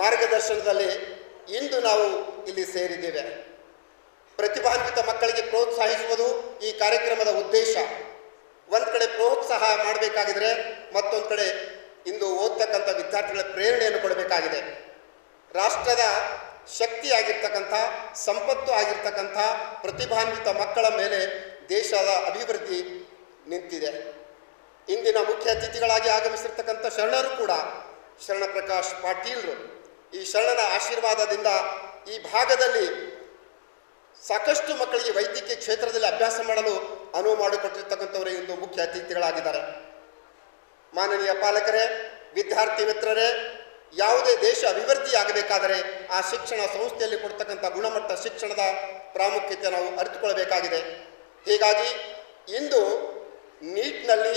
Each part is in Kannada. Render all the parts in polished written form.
ಮಾರ್ಗದರ್ಶನದಲ್ಲಿ ಇಂದು ನಾವು ಇಲ್ಲಿ ಸೇರಿದ್ದೇವೆ. ಪ್ರತಿಭಾನ್ವಿತ ಮಕ್ಕಳಿಗೆ ಪ್ರೋತ್ಸಾಹಿಸುವುದು ಈ ಕಾರ್ಯಕ್ರಮದ ಉದ್ದೇಶ. ಒಂದು ಕಡೆ ಪ್ರೋತ್ಸಾಹ ಮಾಡಬೇಕಾಗಿದ್ರೆ ಮತ್ತೊಂದು ಕಡೆ ಇಂದು ಓದ್ತಕ್ಕಂಥ ವಿದ್ಯಾರ್ಥಿಗಳ ಪ್ರೇರಣೆಯನ್ನು ಕೊಡಬೇಕಾಗಿದೆ. ರಾಷ್ಟ್ರದ ಶಕ್ತಿಯಾಗಿರ್ತಕ್ಕಂಥ ಸಂಪತ್ತು ಆಗಿರ್ತಕ್ಕಂಥ ಪ್ರತಿಭಾನ್ವಿತ ಮಕ್ಕಳ ಮೇಲೆ ದೇಶದ ಅಭಿವೃದ್ಧಿ ನಿಂತಿದೆ. ಇಂದಿನ ಮುಖ್ಯ ಅತಿಥಿಗಳಾಗಿ ಆಗಮಿಸಿರ್ತಕ್ಕಂಥ ಶರಣರು ಕೂಡ ಶರಣ ಪ್ರಕಾಶ್ ಪಾಟೀಲ್ರು. ಈ ಶರಣನ ಆಶೀರ್ವಾದದಿಂದ ಈ ಭಾಗದಲ್ಲಿ ಸಾಕಷ್ಟು ಮಕ್ಕಳಿಗೆ ವೈದ್ಯಕೀಯ ಕ್ಷೇತ್ರದಲ್ಲಿ ಅಭ್ಯಾಸ ಮಾಡಲು ಅನುವು ಮಾಡಿಕೊಟ್ಟಿರ್ತಕ್ಕಂಥವರೇ ಇಂದು ಮುಖ್ಯ ಅತಿಥಿಗಳಾಗಿದ್ದಾರೆ. ಮಾನನೀಯ ಪಾಲಕರೇ, ವಿದ್ಯಾರ್ಥಿ ಮಿತ್ರರೇ, ಯಾವುದೇ ದೇಶ ಅಭಿವೃದ್ಧಿ ಆಗಬೇಕಾದರೆ ಆ ಶಿಕ್ಷಣ ಸಂಸ್ಥೆಯಲ್ಲಿ ಕೊಡ್ತಕ್ಕಂಥ ಗುಣಮಟ್ಟ ಶಿಕ್ಷಣದ ಪ್ರಾಮುಖ್ಯತೆ ನಾವು ಅರಿತುಕೊಳ್ಳಬೇಕಾಗಿದೆ. ಹೀಗಾಗಿ ಇಂದು ನೀಟ್ನಲ್ಲಿ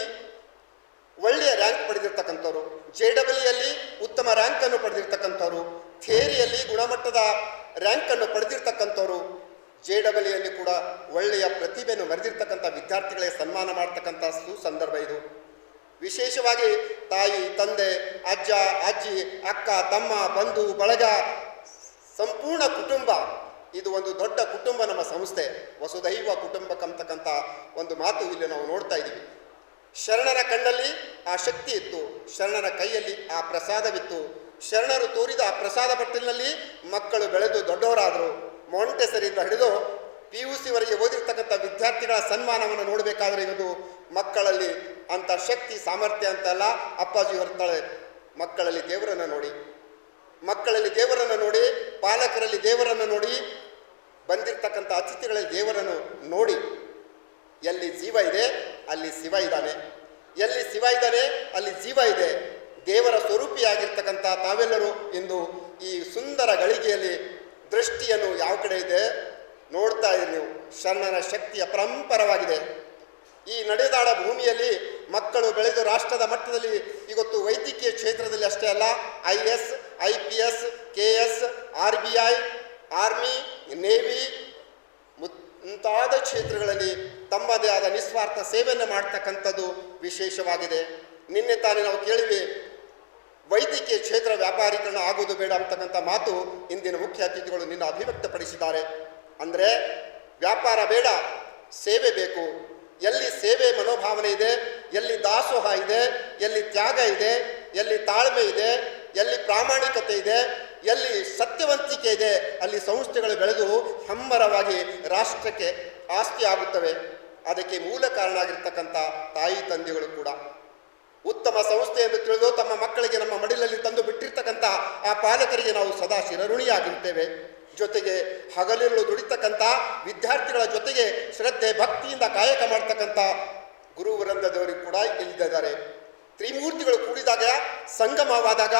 ಒಳ್ಳೆಯ ರ್ಯಾಂಕ್ ಪಡೆದಿರ್ತಕ್ಕಂಥವ್ರು, JEEಯಲ್ಲಿ ಉತ್ತಮ ರ್ಯಾಂಕನ್ನು ಪಡೆದಿರ್ತಕ್ಕಂಥವ್ರು, ಥಿಯರಿಯಲ್ಲಿ ಗುಣಮಟ್ಟದ ರ್ಯಾಂಕನ್ನು ಪಡೆದಿರ್ತಕ್ಕಂಥವ್ರು, JEEಯಲ್ಲಿ ಕೂಡ ಒಳ್ಳೆಯ ಪ್ರತಿಭೆಯನ್ನು ಮೆರೆದಿರ್ತಕ್ಕಂಥ ವಿದ್ಯಾರ್ಥಿಗಳಿಗೆ ಸನ್ಮಾನ ಮಾಡ್ತಕ್ಕಂಥ ಸುಸಂದರ್ಭ ಇದು. ವಿಶೇಷವಾಗಿ ತಾಯಿ, ತಂದೆ, ಅಜ್ಜ, ಅಜ್ಜಿ, ಅಕ್ಕ, ತಮ್ಮ, ಬಂಧು ಬಳಗ, ಸಂಪೂರ್ಣ ಕುಟುಂಬ, ಇದು ಒಂದು ದೊಡ್ಡ ಕುಟುಂಬ ನಮ್ಮ ಸಂಸ್ಥೆ. ವಸುದೈವ ಕುಟುಂಬಕ್ಕಂತಕ್ಕಂಥ ಒಂದು ಮಾತು ಇಲ್ಲಿ ನಾವು ನೋಡ್ತಾ ಇದ್ದೀವಿ. ಶರಣರ ಕಣ್ಣಲ್ಲಿ ಆ ಶಕ್ತಿ ಇತ್ತು, ಶರಣರ ಕೈಯಲ್ಲಿ ಆ ಪ್ರಸಾದವಿತ್ತು. ಶರಣರು ತೋರಿದ ಆ ಪ್ರಸಾದ ಬಟ್ಟಲಿನಲ್ಲಿ ಮಕ್ಕಳು ಬೆಳೆದು ದೊಡ್ಡವರಾದರು. ಮಾಂಟೆಸರಿಯಿಂದ ಹಿಡಿದು PUCವರೆಗೆ ಓದಿರ್ತಕ್ಕಂಥ ವಿದ್ಯಾರ್ಥಿಗಳ ಸನ್ಮಾನವನ್ನು ನೋಡಬೇಕಾದ್ರೆ ಇವತ್ತು ಮಕ್ಕಳಲ್ಲಿ ಅಂಥ ಶಕ್ತಿ ಸಾಮರ್ಥ್ಯ ಅಂತಲ್ಲ, ಅಪ್ಪಾಜಿ ಹೊರತಾಳೆ. ಮಕ್ಕಳಲ್ಲಿ ದೇವರನ್ನು ನೋಡಿ, ಮಕ್ಕಳಲ್ಲಿ ದೇವರನ್ನು ನೋಡಿ, ಪಾಲಕರಲ್ಲಿ ದೇವರನ್ನು ನೋಡಿ, ಬಂದಿರ್ತಕ್ಕಂಥ ಅತಿಥಿಗಳಲ್ಲಿ ದೇವರನ್ನು ನೋಡಿ. ಎಲ್ಲಿ ಜೀವ ಇದೆ ಅಲ್ಲಿ ಶಿವ ಇದ್ದಾನೆ, ಎಲ್ಲಿ ಶಿವ ಇದ್ದಾನೆ ಅಲ್ಲಿ ಜೀವ ಇದೆ. ದೇವರ ಸ್ವರೂಪಿಯಾಗಿರ್ತಕ್ಕಂಥ ತಾವೆಲ್ಲರೂ ಇಂದು ಈ ಸುಂದರ ಗಳಿಗೆಯಲ್ಲಿ ದೃಷ್ಟಿಯನ್ನು ಯಾವ ಕಡೆ ಇದೆ ನೋಡ್ತಾ ಇದ್ದೀರಿ ನೀವು. ಶರಣರ ಶಕ್ತಿ ಅಪರಂಪರವಾಗಿದೆ. ಈ ನಡೆದಾಡ ಭೂಮಿಯಲ್ಲಿ ಮಕ್ಕಳು ಬೆಳೆದು ರಾಷ್ಟ್ರದ ಮಟ್ಟದಲ್ಲಿ ಇವತ್ತು ವೈದ್ಯಕೀಯ ಕ್ಷೇತ್ರದಲ್ಲಿ ಅಷ್ಟೇ ಅಲ್ಲ, IS, IPS, KS, RBI, army, navy ಮುಂತಾದ ಕ್ಷೇತ್ರಗಳಲ್ಲಿ ತಮ್ಮದೇ ಆದ ನಿಸ್ವಾರ್ಥ ಸೇವೆಯನ್ನು ಮಾಡ್ತಕ್ಕಂಥದ್ದು ವಿಶೇಷವಾಗಿದೆ. ನಿನ್ನೆ ತಾನೇ ನಾವು ಕೇಳಿವಿ, ವೈದ್ಯಕೀಯ ಕ್ಷೇತ್ರ ವ್ಯಾಪಾರೀಕರಣ ಆಗೋದು ಬೇಡ ಅಂತಕ್ಕಂಥ ಮಾತು ಇಂದಿನ ಮುಖ್ಯ ಅತಿಥಿಗಳು ನಿನ್ನ ಅಭಿವ್ಯಕ್ತಪಡಿಸಿದ್ದಾರೆ. ಅಂದರೆ ವ್ಯಾಪಾರ ಬೇಡ, ಸೇವೆ ಬೇಕು. ಎಲ್ಲಿ ಸೇವೆ ಮನೋಭಾವನೆ ಇದೆ, ಎಲ್ಲಿ ದಾಸೋಹ ಇದೆ, ಎಲ್ಲಿ ತ್ಯಾಗ ಇದೆ, ಎಲ್ಲಿ ತಾಳ್ಮೆ ಇದೆ, ಎಲ್ಲಿ ಪ್ರಾಮಾಣಿಕತೆ ಇದೆ, ಎಲ್ಲಿ ಸತ್ಯವಂತಿಕೆ ಇದೆ, ಅಲ್ಲಿ ಸಂಸ್ಥೆಗಳು ಬೆಳೆದು ಹೆಮ್ಮರವಾಗಿ ರಾಷ್ಟ್ರಕ್ಕೆ ಆಸ್ತಿ ಆಗುತ್ತವೆ. ಅದಕ್ಕೆ ಮೂಲ ಕಾರಣ ಆಗಿರ್ತಕ್ಕಂಥ ತಾಯಿ ತಂದೆಗಳು ಕೂಡ. ಉತ್ತಮ ಸಂಸ್ಥೆ ಎಂದು ತಿಳಿದು ತಮ್ಮ ಮಕ್ಕಳಿಗೆ ನಮ್ಮ ಮಡಿಲಲ್ಲಿ ತಂದು ಬಿಟ್ಟಿರ್ತಕ್ಕಂಥ ಆ ಪಾಲಕರಿಗೆ ನಾವು ಸದಾ ಶಿರಋಣಿಯಾಗಿರ್ತೇವೆ. ಜೊತೆಗೆ ಹಗಲಿರುಳು ದುಡಿತಕ್ಕಂಥ ವಿದ್ಯಾರ್ಥಿಗಳ ಜೊತೆಗೆ ಶ್ರದ್ಧೆ ಭಕ್ತಿಯಿಂದ ಕಾಯಕ ಮಾಡ್ತಕ್ಕಂಥ ಗುರುವೃಂದದವರಿಗೆ ಕೂಡ ಇಲ್ಲಿದ್ದಾರೆ. ತ್ರಿಮೂರ್ತಿಗಳು ಕೂಡಿದಾಗ ಸಂಗಮವಾದಾಗ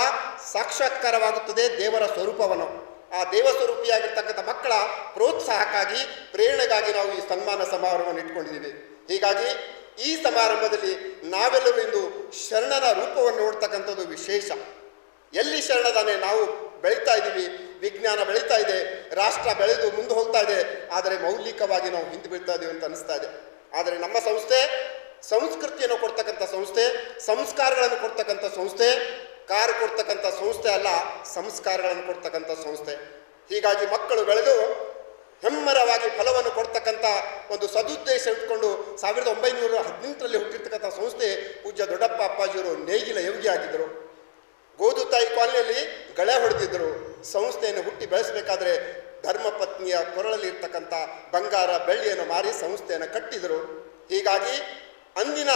ಸಾಕ್ಷಾತ್ಕಾರವಾಗುತ್ತದೆ ದೇವರ ಸ್ವರೂಪವನ್ನು. ಆ ದೇವ ಸ್ವರೂಪಿಯಾಗಿರ್ತಕ್ಕಂಥ ಮಕ್ಕಳ ಪ್ರೋತ್ಸಾಹಕ್ಕಾಗಿ ಪ್ರೇರಣೆಗಾಗಿ ನಾವು ಈ ಸನ್ಮಾನ ಸಮಾರಂಭವನ್ನು ಇಟ್ಕೊಂಡಿದ್ದೀವಿ. ಹೀಗಾಗಿ ಈ ಸಮಾರಂಭದಲ್ಲಿ ನಾವೆಲ್ಲರೂ ಇಂದು ಶರಣನ ರೂಪವನ್ನು ನೋಡ್ತಕ್ಕಂಥದ್ದು ವಿಶೇಷ. ಎಲ್ಲಿ ಶರಣದಾನೆ ನಾವು ಬೆಳೀತಾ ಇದ್ದೀವಿ, ವಿಜ್ಞಾನ ಬೆಳೀತಾ ಇದೆ, ರಾಷ್ಟ್ರ ಬೆಳೆದು ಮುಂದೆ ಹೋಗ್ತಾ ಇದೆ, ಆದರೆ ಮೌಲಿಕವಾಗಿ ನಾವು ಹಿಂದೆ ಬೀಳ್ತಾ ಇದ್ದೀವಿ ಅಂತ ಅನಿಸ್ತಾ ಇದೆ. ಆದರೆ ನಮ್ಮ ಸಂಸ್ಥೆ ಸಂಸ್ಕೃತಿಯನ್ನು ಕೊಡ್ತಕ್ಕಂಥ ಸಂಸ್ಥೆ, ಸಂಸ್ಕಾರಗಳನ್ನು ಕೊಡ್ತಕ್ಕಂಥ ಸಂಸ್ಥೆ, ಕಾರು ಕೊಡ್ತಕ್ಕಂಥ ಸಂಸ್ಥೆ ಅಲ್ಲ, ಸಂಸ್ಕಾರಗಳನ್ನು ಕೊಡ್ತಕ್ಕಂಥ ಸಂಸ್ಥೆ. ಹೀಗಾಗಿ ಮಕ್ಕಳು ಬೆಳೆದು ಹೆಮ್ಮರವಾಗಿ ಫಲವನ್ನು ಕೊಡ್ತಕ್ಕಂಥ ಒಂದು ಸದುದ್ದೇಶ ಇಟ್ಕೊಂಡು 1918ರಲ್ಲಿ ಹುಟ್ಟಿರ್ತಕ್ಕಂಥ ಸಂಸ್ಥೆ ಪೂಜ್ಯ ದೊಡ್ಡಪ್ಪ ಅಪ್ಪಾಜಿಯವರು ನೇಗಿಲ ಯೋಗಿ ಆಗಿದ್ದರು. ಗೋದುತಾಯಿ ಕಾಲನಿಯಲ್ಲಿ ಗಳೆ ಹೊಡೆದಿದ್ದರು. ಸಂಸ್ಥೆಯನ್ನು ಹುಟ್ಟಿ ಬೆಳೆಸಬೇಕಾದ್ರೆ ಧರ್ಮಪತ್ನಿಯ ಕೊರಳಲ್ಲಿ ಇರ್ತಕ್ಕಂಥ ಬಂಗಾರ ಬೆಳ್ಳಿಯನ್ನು ಮಾರಿ ಸಂಸ್ಥೆಯನ್ನು ಕಟ್ಟಿದರು. ಹೀಗಾಗಿ ಅಂದಿನ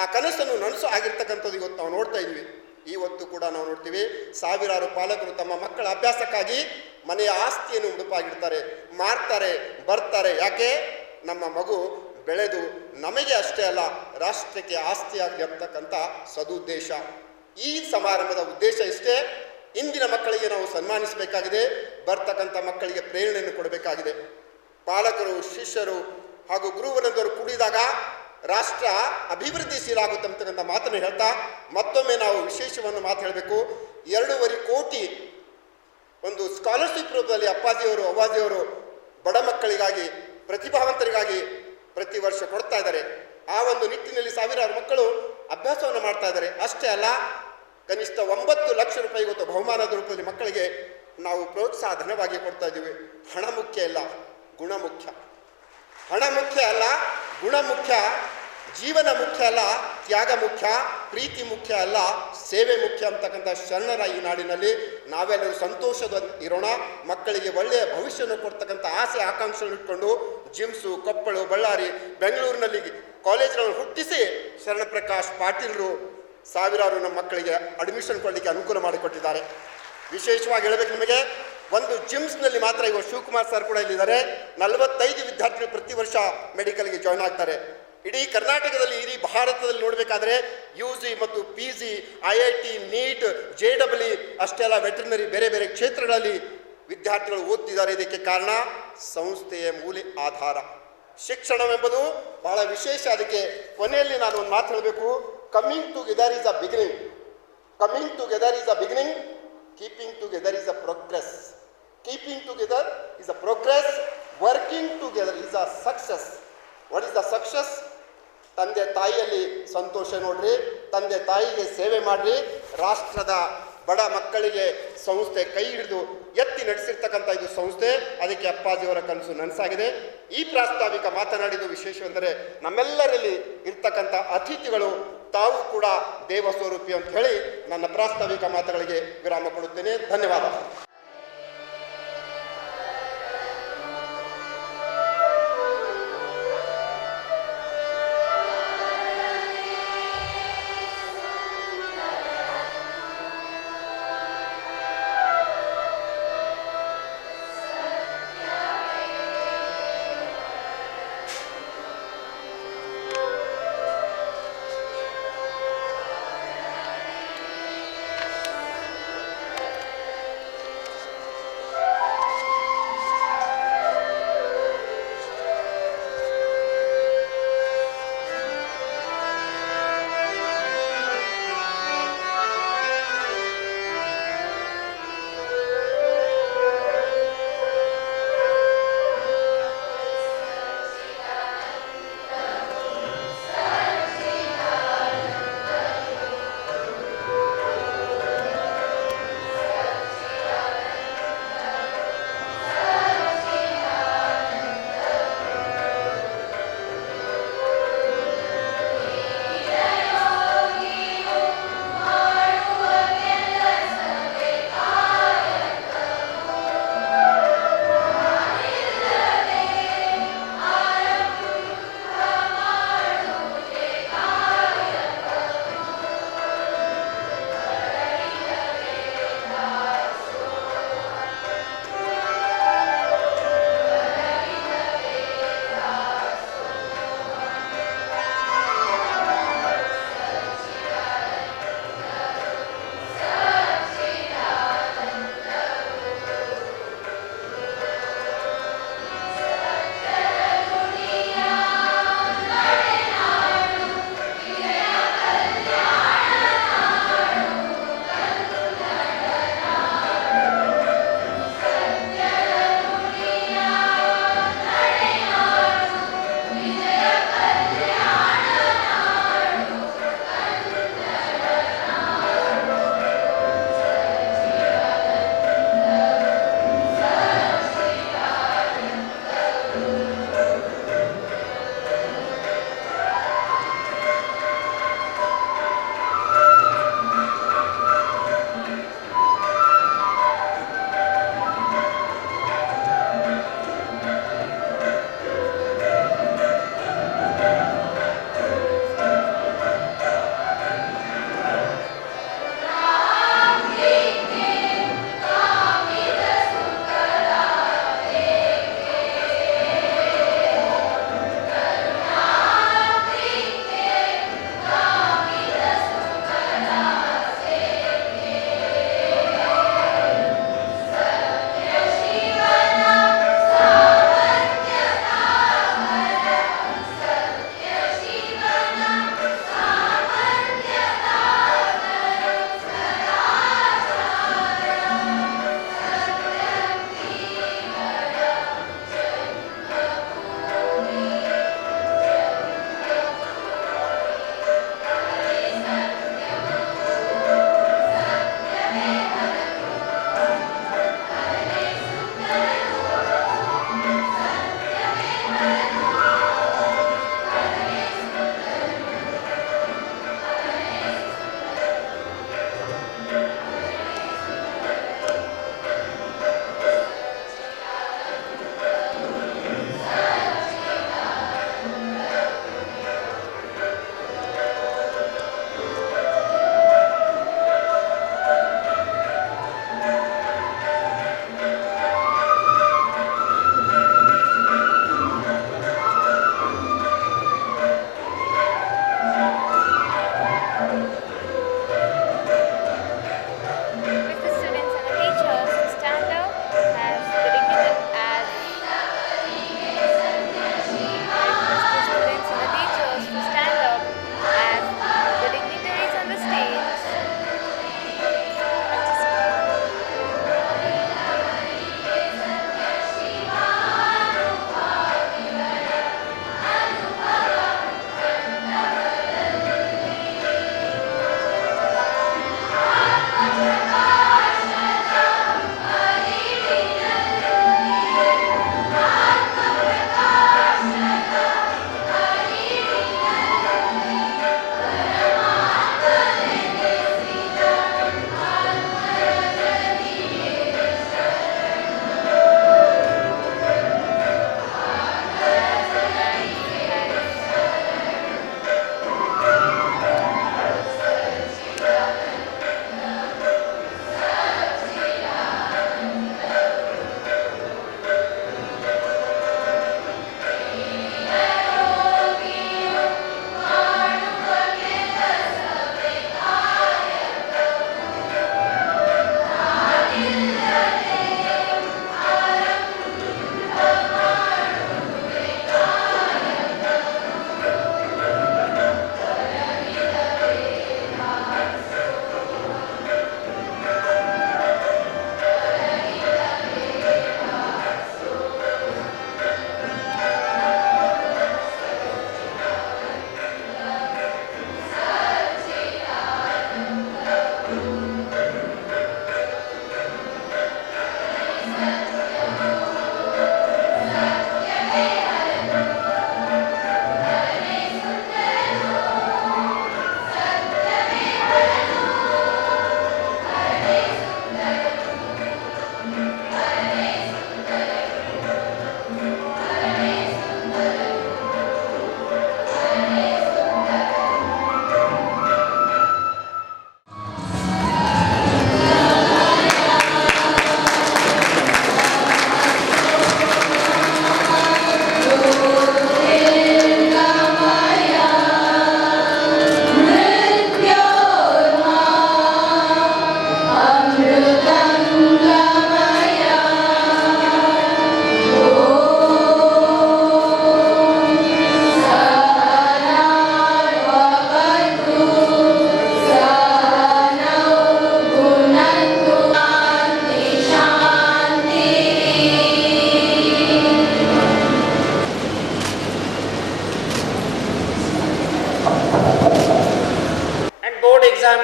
ಆ ಕನಸನ್ನು ನನಸು ಆಗಿರ್ತಕ್ಕಂಥದ್ದು ಇವತ್ತು ನಾವು ನೋಡ್ತಾ ಇದ್ವಿ. ಇವತ್ತು ಕೂಡ ನಾವು ನೋಡ್ತೀವಿ, ಸಾವಿರಾರು ಪಾಲಕರು ತಮ್ಮ ಮಕ್ಕಳ ಅಭ್ಯಾಸಕ್ಕಾಗಿ ಮನೆಯ ಆಸ್ತಿಯನ್ನು ಮುಡುಪಾಗಿಡ್ತಾರೆ, ಮಾರ್ತಾರೆ, ಬರ್ತಾರೆ. ಯಾಕೆ? ನಮ್ಮ ಮಗು ಬೆಳೆದು ನಮಗೆ ಅಷ್ಟೇ ಅಲ್ಲ, ರಾಷ್ಟ್ರಕ್ಕೆ ಆಸ್ತಿಯಾಗಿ ಅಂತಕ್ಕಂಥ ಸದುದ್ದೇಶ. ಈ ಸಮಾರಂಭದ ಉದ್ದೇಶ ಇಷ್ಟೇ. ಇಂದಿನ ಮಕ್ಕಳಿಗೆ ನಾವು ಸನ್ಮಾನಿಸಬೇಕಾಗಿದೆ, ಬರ್ತಕ್ಕಂಥ ಮಕ್ಕಳಿಗೆ ಪ್ರೇರಣೆಯನ್ನು ಕೊಡಬೇಕಾಗಿದೆ. ಪಾಲಕರು, ಶಿಷ್ಯರು ಹಾಗೂ ಗುರುವರ್ಗದವರು ಕೂಡಿದಾಗ ರಾಷ್ಟ್ರ ಅಭಿವೃದ್ಧಿಶೀಲ ಆಗುತ್ತೆ ಅಂತಕ್ಕಂಥ ಮಾತನ್ನು ಹೇಳ್ತಾ ಮತ್ತೊಮ್ಮೆ ನಾವು ವಿಶೇಷವನ್ನು ಮಾತು ಹೇಳಬೇಕು. 2.5 ಕೋಟಿ ಒಂದು ಸ್ಕಾಲರ್ಶಿಪ್ ರೂಪದಲ್ಲಿ ಅಪ್ಪಾಜಿಯವರು ಅವ್ವಾಜಿಯವರು ಬಡ ಮಕ್ಕಳಿಗಾಗಿ, ಪ್ರತಿಭಾವಂತರಿಗಾಗಿ ಪ್ರತಿ ವರ್ಷ ಕೊಡ್ತಾ ಇದ್ದಾರೆ. ಆ ಒಂದು ನಿಟ್ಟಿನಲ್ಲಿ ಸಾವಿರಾರು ಮಕ್ಕಳು ಅಭ್ಯಾಸವನ್ನು ಮಾಡ್ತಾ ಇದ್ದಾರೆ. ಅಷ್ಟೇ ಅಲ್ಲ, ಕನಿಷ್ಠ 9 ಲಕ್ಷ ರೂಪಾಯಿ ಇವತ್ತು ಬಹುಮಾನದ ರೂಪದಲ್ಲಿ ಮಕ್ಕಳಿಗೆ ನಾವು ಪ್ರೋತ್ಸಾಹ ಧನವಾಗಿ ಕೊಡ್ತಾ ಇದ್ದೀವಿ. ಹಣ ಮುಖ್ಯ ಇಲ್ಲ, ಗುಣ ಮುಖ್ಯ. ಹಣ ಮುಖ್ಯ ಅಲ್ಲ, ಗುಣ ಮುಖ್ಯ. ಜೀವನ ಮುಖ್ಯ ಅಲ್ಲ, ತ್ಯಾಗ ಮುಖ್ಯ. ಪ್ರೀತಿ ಮುಖ್ಯ ಅಲ್ಲ, ಸೇವೆ ಮುಖ್ಯ ಅಂತಕ್ಕಂಥ ಶರಣರ ಈ ನಾಡಿನಲ್ಲಿ ನಾವೆಲ್ಲರೂ ಸಂತೋಷದ ಇರೋಣ. ಮಕ್ಕಳಿಗೆ ಒಳ್ಳೆಯ ಭವಿಷ್ಯವನ್ನು ಕೊಡ್ತಕ್ಕಂಥ ಆಸೆ ಆಕಾಂಕ್ಷೆಯನ್ನು ಇಟ್ಕೊಂಡು ಜಿಮ್ಸು, ಕೊಪ್ಪಳು, ಬಳ್ಳಾರಿ, ಬೆಂಗಳೂರಿನಲ್ಲಿ ಕಾಲೇಜ್ಗಳನ್ನು ಹುಟ್ಟಿಸಿ ಶರಣ ಪ್ರಕಾಶ್ ಪಾಟೀಲರು ಸಾವಿರಾರು ನಮ್ಮ ಮಕ್ಕಳಿಗೆ ಅಡ್ಮಿಷನ್ ಕೊಡಲಿಕ್ಕೆ ಅನುಕೂಲ ಮಾಡಿಕೊಟ್ಟಿದ್ದಾರೆ. ವಿಶೇಷವಾಗಿ ಹೇಳಬೇಕು ನಿಮಗೆ, ಒಂದು ಜಿಮ್ಸ್ನಲ್ಲಿ ಮಾತ್ರ ಇವಾಗ ಶಿವಕುಮಾರ್ ಸರ್ ಕೂಡ ಇಲ್ಲಿದ್ದಾರೆ. 45 ವಿದ್ಯಾರ್ಥಿಗಳು ಪ್ರತಿ ವರ್ಷ ಮೆಡಿಕಲ್ಗೆ ಜಾಯ್ನ್ ಆಗ್ತಾರೆ. ಇಡೀ ಕರ್ನಾಟಕದಲ್ಲಿ, ಇಡೀ ಭಾರತದಲ್ಲಿ ನೋಡಬೇಕಾದ್ರೆ UG ಮತ್ತು PG, IIT, NEET, JEE ಅಷ್ಟೇ ಅಲ್ಲ, ವೆಟರ್ನರಿ, ಬೇರೆ ಬೇರೆ ಕ್ಷೇತ್ರಗಳಲ್ಲಿ ವಿದ್ಯಾರ್ಥಿಗಳು ಓದ್ತಿದ್ದಾರೆ. ಇದಕ್ಕೆ ಕಾರಣ ಸಂಸ್ಥೆಯ ಮೂಲ ಆಧಾರ ಶಿಕ್ಷಣವೆಂಬುದು ಬಹಳ ವಿಶೇಷ. ಅದಕ್ಕೆ ಕೊನೆಯಲ್ಲಿ ನಾನು ಒಂದು ಮಾತು ಹೇಳಬೇಕು. Coming together is a beginning, coming together is a beginning, keeping together is a progress, keeping together is a progress, working together is a success. What is the success? ತಂದೆ ತಾಯಿಯಲ್ಲಿ ಸಂತೋಷ ನೋಡ್ರಿ, ತಂದೆ ತಾಯಿಗೆ ಸೇವೆ ಮಾಡ್ರಿ. ರಾಷ್ಟ್ರದ ಬಡ ಮಕ್ಕಳಿಗೆ ಸಂಸ್ಥೆ ಕೈ ಹಿಡಿದು ಎತ್ತಿ ನಡೆಸಿರ್ತಕ್ಕಂಥ ಇದು ಸಂಸ್ಥೆ. ಅದಕ್ಕೆ ಅಪ್ಪಾಜಿಯವರ ಕನಸು ನನಸಾಗಿದೆ. ಈ ಪ್ರಾಸ್ತಾವಿಕ ಮಾತನಾಡಿದ್ದು ವಿಶೇಷವೆಂದರೆ ನಮ್ಮೆಲ್ಲರಲ್ಲಿ ಇರ್ತಕ್ಕಂಥ ಅತಿಥಿಗಳು ತಾವು ಕೂಡ ದೇವ ಸ್ವರೂಪಿ ಅಂತ ಹೇಳಿ ನನ್ನ ಪ್ರಾಸ್ತಾವಿಕ ಮಾತುಗಳಿಗೆ ವಿರಾಮ ಕೊಡುತ್ತೇನೆ. ಧನ್ಯವಾದ.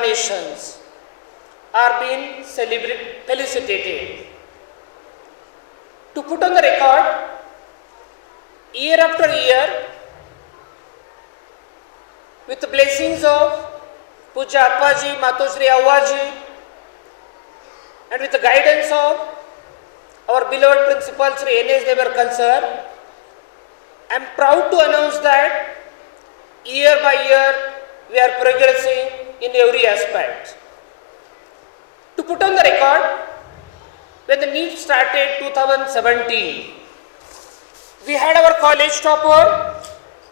nations are being felicitated. To put on the record, year after year, with the blessings of Puja Appaji, Matoshri Awwaji, and with the guidance of our beloved principal Sri N.S. Devarkar sir, I am proud to announce that year by year we are progressing in every aspect. To put on the record, when the NEET started 2017, we had our college topper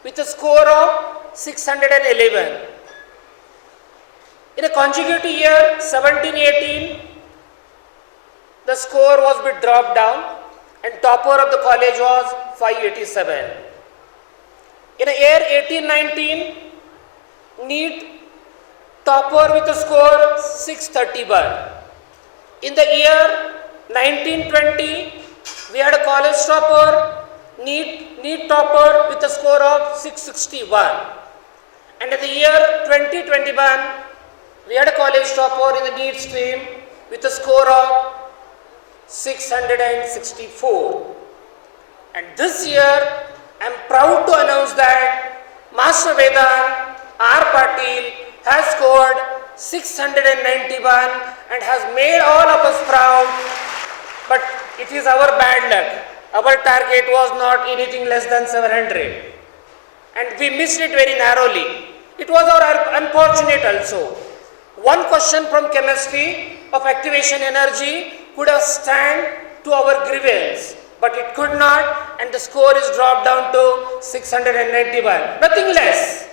with a score of 611. In a consecutive year, 17-18, the score was a bit dropped down and topper of the college was 587. In a year 18-19, NEET topper with a score 631. In the year 19-20, we had a college topper, NEET topper with a score of 661. And in the year 2021, we had a college topper in the NEET stream with a score of 664. And this year, I am proud to announce that Master Vedant R. Patil has scored 691 and has made all of us proud. But it is our bad luck. Our target was not anything less than 700. And we missed it very narrowly. It was our unfortunate also. One question from chemistry of activation energy could have stand to our grievance, but it could not, and the score is dropped down to 691. Nothing less.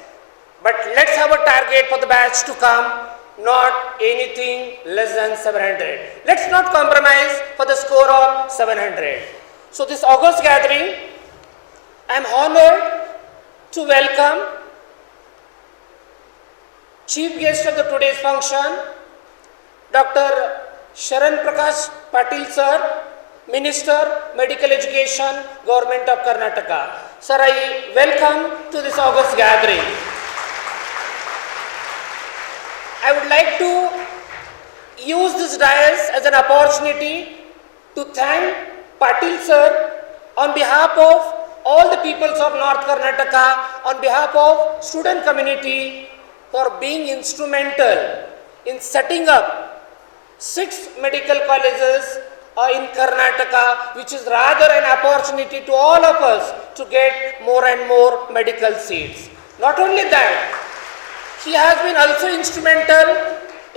But let's have a target for the batch to come, not anything less than 700. Let's not compromise for the score of 700. So this August gathering, I am honored to welcome chief guest of the today's function, Dr. Sharan Prakash Patil sir, Minister, Medical Education, Government of Karnataka. Sir, I welcome to this August gathering. I would like to use this dais as an opportunity to thank Patil sir on behalf of all the peoples of North Karnataka, on behalf of student community, for being instrumental in setting up 6 medical colleges in Karnataka, which is rather an opportunity to all of us to get more and more medical seats. Not only that, he has been also instrumental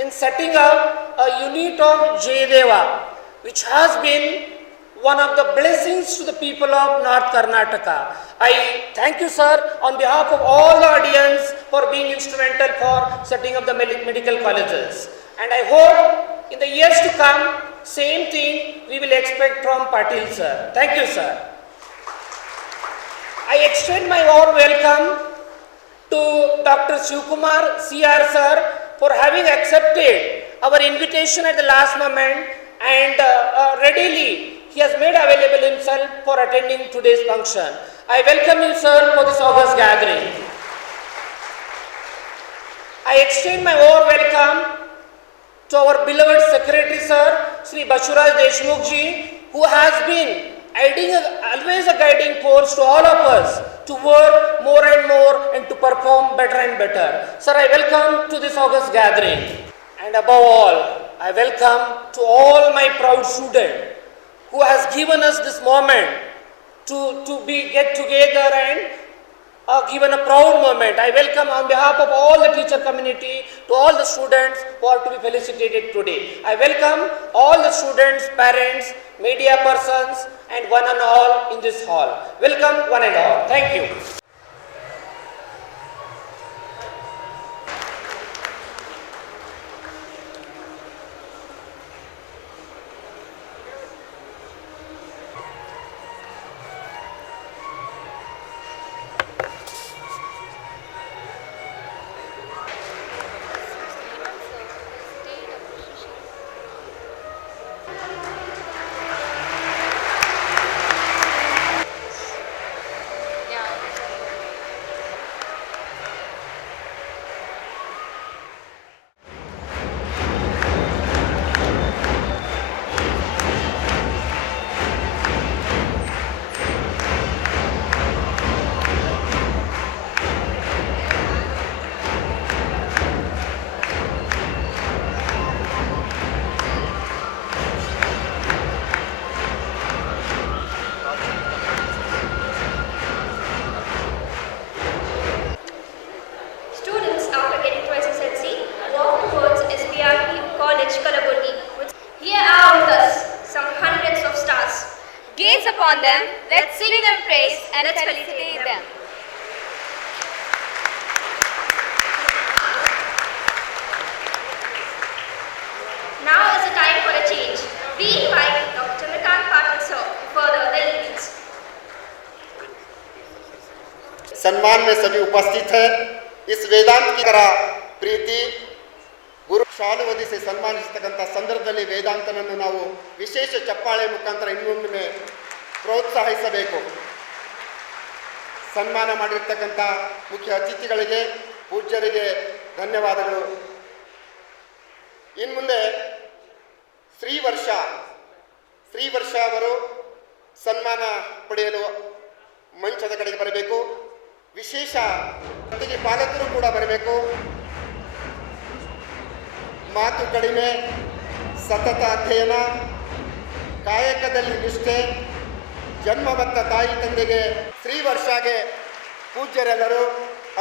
in setting up a unit of Jayadeva, which has been one of the blessings to the people of North Karnataka. I thank you, sir, on behalf of all the audience for being instrumental for setting up the medical colleges. And I hope in the years to come, same thing we will expect from Patil, sir. Thank you, sir. I extend my warm welcome to Dr. Shivkumar CR, sir, for having accepted our invitation at the last moment and readily he has made available himself for attending today's function. I welcome you, sir, for this August gathering. I extend my warm welcome to our beloved Secretary, sir, Sri Bashuraj Deshmukh ji, who has been always a guiding force to all of us to work more and more and to perform better and better. Sir, I welcome to this August gathering. And above all, I welcome to all my proud students who has given us this moment to get together and given a proud moment. I welcome on behalf of all the teacher community to all the students who are to be felicitated today. I welcome all the students, parents, media persons and one and all in this hall. Welcome one and all. Thank you. उपस्थित है। इस ವೇದಾಂತ ಪ್ರೀತಿ ಗುರು ಶಾಲು ಹೊದಿಸಿ ಸನ್ಮಾನಿಸತಕ್ಕಂಥ ಸಂದರ್ಭದಲ್ಲಿ ವೇದಾಂತನನ್ನು ನಾವು ವಿಶೇಷ ಚಪ್ಪಾಳೆ ಮುಖಾಂತರ ಇನ್ನೊಮ್ಮೆ ಪ್ರೋತ್ಸಾಹಿಸಬೇಕು. ಸನ್ಮಾನ ಮಾಡಿರ್ತಕ್ಕಂಥ ಮುಖ್ಯ ಅತಿಥಿಗಳಿಗೆ, ಪೂಜ್ಯರಿಗೆ ಧನ್ಯವಾದಗಳು. ಇನ್ನು ಮುಂದೆ ಶ್ರೀವರ್ಷ ಅವರು ಸನ್ಮಾನ ಪಡೆಯಲು ಮಂಚದ ಕಡೆಗೆ ಬರಬೇಕು. ವಿಶೇಷ ಜೊತೆಗೆ ಪಾಲಕರು ಕೂಡ ಬರಬೇಕು. ಮಾತು ಕಡಿಮೆ, ಸತತ ಅಧ್ಯಯನ, ಕಾಯಕದಲ್ಲಿ ನಿಷ್ಠೆ, ಜನ್ಮಬದ್ಧ ತಾಯಿ ತಂದೆಗೆ ಶ್ರೀವರ್ಷಗೆ ಪೂಜ್ಯರೆಲ್ಲರೂ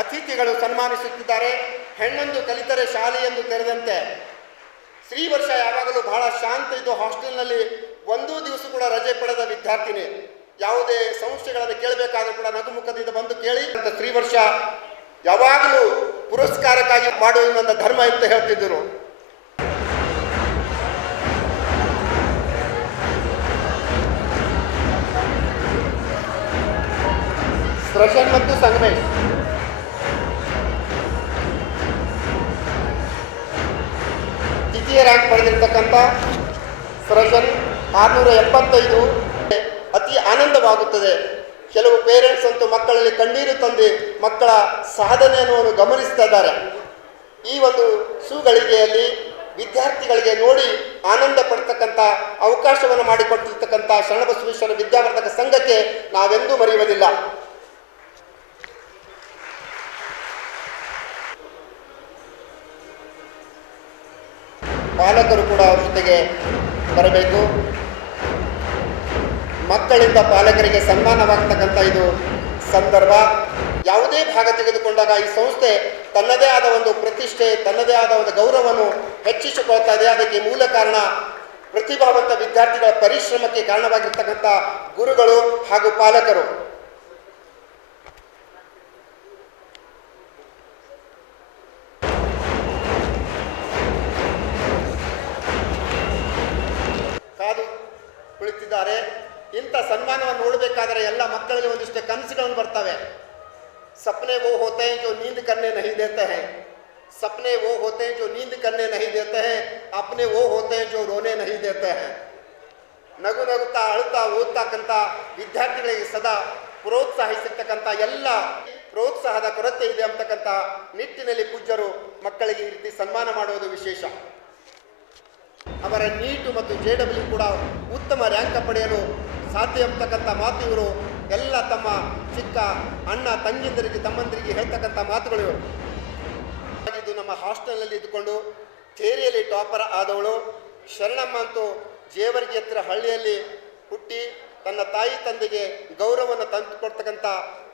ಅತಿಥಿಗಳು ಸನ್ಮಾನಿಸುತ್ತಿದ್ದಾರೆ. ಹೆಣ್ಣೊಂದು ಕಲಿತರೆ ಶಾಲೆಯೆಂದು ತೆರೆದಂತೆ ಶ್ರೀವರ್ಷ ಯಾವಾಗಲೂ ಬಹಳ ಶಾಂತ ಇದ್ದು ಹಾಸ್ಟೆಲ್ನಲ್ಲಿ ಒಂದೂ ದಿವಸ ಕೂಡ ರಜೆ ಪಡೆದ ವಿದ್ಯಾರ್ಥಿನಿ. ಯಾವುದೇ ಸಮಸ್ಯೆಗಳನ್ನು ಕೇಳಬೇಕಾದ್ರೂ ಕೂಡ ನಗುಮುಖದಿಂದ ಬಂದು ಕೇಳಿ. ಶ್ರೀವರ್ಷ ಯಾವಾಗಲೂ ಪುರಸ್ಕಾರಕ್ಕಾಗಿ ಮಾಡುವುದು ನನ್ನ ಧರ್ಮ ಅಂತ ಹೇಳ್ತಿದ್ದರು. ಸೃಜನ್ ಮತ್ತು ಸಂಗಮೇಶ್ ದ್ವಿತೀಯ ರ್ಯಾಂಕ್ ಪಡೆದಿರ್ತಕ್ಕಂಥ ಸೃಜನ್ 675. ಅತಿ ಆನಂದವಾಗುತ್ತದೆ. ಕೆಲವು ಪೇರೆಂಟ್ಸ್ ಅಂತೂ ಮಕ್ಕಳಲ್ಲಿ ಕಣ್ಣೀರು ತಂದು ಮಕ್ಕಳ ಸಾಧನೆಯನ್ನು ಗಮನಿಸ್ತಾ ಇದ್ದಾರೆ. ಈ ಒಂದು ಸುಗಳಿಗೆಯಲ್ಲಿ ವಿದ್ಯಾರ್ಥಿಗಳಿಗೆ ನೋಡಿ ಆನಂದ ಪಡ್ತಕ್ಕಂಥ ಅವಕಾಶವನ್ನು ಮಾಡಿಕೊಟ್ಟಿರ್ತಕ್ಕಂಥ ಶರಣಬಸವೇಶ್ವರ ವಿದ್ಯಾವರ್ಧಕ ಸಂಘಕ್ಕೆ ನಾವೆಂದೂ ಮರೆಯುವುದಿಲ್ಲ. ಪಾಲಕರು ಕೂಡ ಅವ್ರ ಜೊತೆಗೆ ಬರಬೇಕು. ಮಕ್ಕಳಿಂದ ಪಾಲಕರಿಗೆ ಸನ್ಮಾನವಾಗ್ತಕ್ಕಂಥ ಇದು ಸಂದರ್ಭ. ಯಾವುದೇ ಭಾಗ ತೆಗೆದುಕೊಂಡಾಗ ಈ ಸಂಸ್ಥೆ ತನ್ನದೇ ಆದ ಒಂದು ಪ್ರತಿಷ್ಠೆ, ತನ್ನದೇ ಆದ ಒಂದು ಗೌರವವನ್ನು ಹೆಚ್ಚಿಸಿಕೊಳ್ತಾ ಇದೆ. ಅದಕ್ಕೆ ಮೂಲ ಕಾರಣ ಪ್ರತಿಭಾವಂತ ವಿದ್ಯಾರ್ಥಿಗಳ ಪರಿಶ್ರಮಕ್ಕೆ ಕಾರಣವಾಗಿರ್ತಕ್ಕಂಥ ಗುರುಗಳು ಹಾಗೂ ಪಾಲಕರು. ಕಾದು ಕುಳಿತಿದ್ದಾರೆ. ಇಂಥ ಸನ್ಮಾನವನ್ನು ನೋಡಬೇಕಾದರೆ ಎಲ್ಲ ಮಕ್ಕಳಿಗೆ ಒಂದಿಷ್ಟು ಕನಸುಗಳನ್ನು ಬರ್ತವೆ. सपने वो होते हैं जो नींद करने नहीं देते हैं, सपने वो होते हैं जो नींद करने नहीं देते हैं, अपने वो होते हैं जो रोने नहीं देते हैं. ನಗು ನಗುತ್ತಾ ಅಳುತ್ತಾ ಓದ್ತಕ್ಕಂಥ ವಿದ್ಯಾರ್ಥಿಗಳಿಗೆ ಸದಾ ಪ್ರೋತ್ಸಾಹಿಸಿರ್ತಕ್ಕಂಥ ಎಲ್ಲ ಪ್ರೋತ್ಸಾಹದ ಕೊರತೆ ಇದೆ ಅಂತಕ್ಕಂಥ ನಿಟ್ಟಿನಲ್ಲಿ ಪೂಜ್ಯರು ಮಕ್ಕಳಿಗೆ ಈ ರೀತಿ ಸನ್ಮಾನ ಮಾಡುವುದು ವಿಶೇಷ. ಅವರ ನೀಟು ಮತ್ತು JEE ಕೂಡ ಉತ್ತಮ ರ್ಯಾಂಕ್ ಪಡೆಯಲು ಸಾಧ್ಯ ಅಂತಕ್ಕಂಥ ಮಾತು ಇವರು ಎಲ್ಲ ತಮ್ಮ ಚಿಕ್ಕ ಅಣ್ಣ ತಂಗಿಯಂದರಿಗೆ ತಮ್ಮಂದರಿಗೆ ಹೇಳ್ತಕ್ಕಂಥ ಮಾತುಗಳು ಇವರು. ಇದು ನಮ್ಮ ಹಾಸ್ಟೆಲ್ನಲ್ಲಿ ಇದ್ದುಕೊಂಡು ಥಿಯರಿಯಲ್ಲಿ ಟಾಪರ್ ಆದವಳು ಶರಣಮ್ಮ ಅಂತೂ ಜೇವರ್ಗಿ ಹತ್ತಿರ ಹಳ್ಳಿಯಲ್ಲಿ ಹುಟ್ಟಿ ತನ್ನ ತಾಯಿ ತಂದೆಗೆ ಗೌರವವನ್ನು ತಂದುಕೊಡ್ತಕ್ಕಂಥ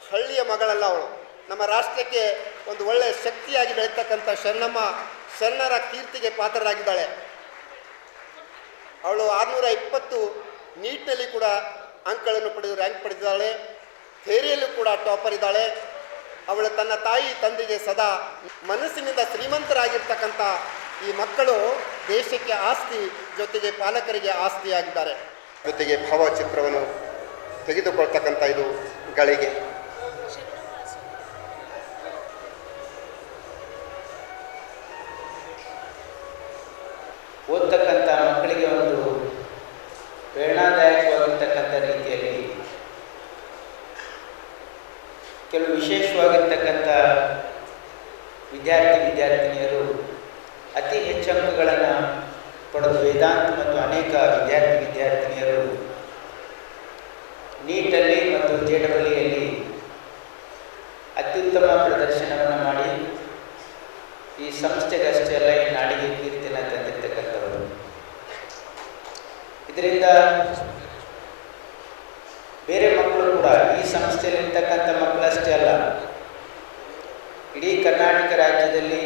ಹಳ್ಳಿಯ ಮಗಳಲ್ಲ ಅವಳು. ನಮ್ಮ ರಾಷ್ಟ್ರಕ್ಕೆ ಒಂದು ಒಳ್ಳೆಯ ಶಕ್ತಿಯಾಗಿ ಬೆಳೀತಕ್ಕಂಥ ಶರಣಮ್ಮ ಶರಣರ ಕೀರ್ತಿಗೆ ಪಾತ್ರರಾಗಿದ್ದಾಳೆ. ಅವಳು 620 ನೀಟ್ನಲ್ಲಿ ಕೂಡ ಅಂಕಗಳನ್ನು ಪಡೆದು ರ್ಯಾಂಕ್ ಪಡೆದಿದ್ದಾಳೆ. ಥಿಯರಿಯಲ್ಲೂ ಕೂಡ ಟಾಪರ್ ಇದ್ದಾಳೆ. ಅವಳು ತನ್ನ ತಾಯಿ ತಂದೆಗೆ ಸದಾ ಮನಸ್ಸಿನಿಂದ ಶ್ರೀಮಂತರಾಗಿರ್ತಕ್ಕಂಥ ಈ ಮಕ್ಕಳು ದೇಶಕ್ಕೆ ಆಸ್ತಿ, ಜೊತೆಗೆ ಪಾಲಕರಿಗೆ ಆಸ್ತಿಯಾಗಿದ್ದಾರೆ. ಜೊತೆಗೆ ಭಾವಚಿತ್ರವನ್ನು ತೆಗೆದುಕೊಳ್ತಕ್ಕಂಥ ಇದು ಗಳಿಗೆ. ಓದ್ತಕ್ಕಂಥ ಮಕ್ಕಳಿಗೆ ಒಂದು ಪ್ರೇರಣಾದಾಯಕವಾಗಿರ್ತಕ್ಕಂಥ ರೀತಿಯಲ್ಲಿ ಕೆಲವು ವಿಶೇಷವಾಗಿರ್ತಕ್ಕಂಥ ವಿದ್ಯಾರ್ಥಿನಿಯರು ಅತಿ ಹೆಚ್ಚು ಅಂಕಗಳನ್ನು ಪಡೆದು ವೇದಾಂತ ಮತ್ತು ಅನೇಕ ವಿದ್ಯಾರ್ಥಿನಿಯರು ನೀಟಲ್ಲಿ ಮತ್ತು JEEಯಲ್ಲಿ ಅತ್ಯುತ್ತಮ ಪ್ರದರ್ಶನವನ್ನು ಮಾಡಿ ಈ ಸಂಸ್ಥೆಗಷ್ಟೇ ಅಲ್ಲ ಈ ನಾಡಿಗೆ ಕೀರ್ತಿನ ತಂದಿರ್ತಕ್ಕಂಥವರು. ಇದರಿಂದ ಬೇರೆ ಮಕ್ಕಳು ಕೂಡ ಈ ಸಂಸ್ಥೆಯಲ್ಲಿರ್ತಕ್ಕಂಥ ಮಕ್ಕಳಷ್ಟೇ ಅಲ್ಲ, ಇಡೀ ಕರ್ನಾಟಕ ರಾಜ್ಯದಲ್ಲಿ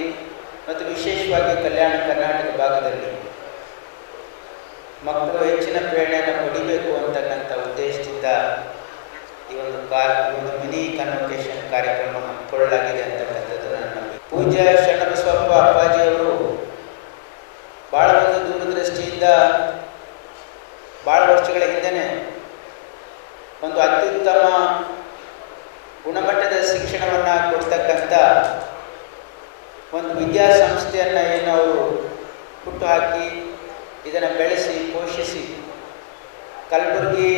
ಮತ್ತು ವಿಶೇಷವಾಗಿ ಕಲ್ಯಾಣ ಕರ್ನಾಟಕ ಭಾಗದಲ್ಲಿ ಮಕ್ಕಳು ಹೆಚ್ಚಿನ ಪ್ರೇರಣೆಯನ್ನು ಪಡಿಬೇಕು ಅಂತಕ್ಕಂಥ ಉದ್ದೇಶದಿಂದ ಈ ಒಂದು ಮಿನಿ ಕನ್ವೊಕೇಶನ್ ಕಾರ್ಯಕ್ರಮ ಹಮ್ಮಿಕೊಳ್ಳಲಾಗಿದೆ ಅಂತಕ್ಕಂಥದ್ದು ನನ್ನ ನಂಬಿಕೆ. ಪೂಜ್ಯ ಶರಣಬಸವಪ್ಪ ಅಪ್ಪಾಜಿಯವರು ಭಾಳ ಒಂದು ದೂರದೃಷ್ಟಿಯಿಂದ ಭಾಳ ವರ್ಷಗಳ ಹಿಂದೆಯೇ ಒಂದು ಅತ್ಯುತ್ತಮ ಗುಣಮಟ್ಟದ ಶಿಕ್ಷಣವನ್ನು ಕೊಡ್ತಕ್ಕಂಥ ಅಂತಕ್ಕಂಥ ಒಂದು ವಿದ್ಯಾಸಂಸ್ಥೆಯನ್ನು ಏನು ಅವರು ಹುಟ್ಟುಹಾಕಿ ಇದನ್ನು ಬೆಳೆಸಿ ಪೋಷಿಸಿ ಕಲಬುರಗಿ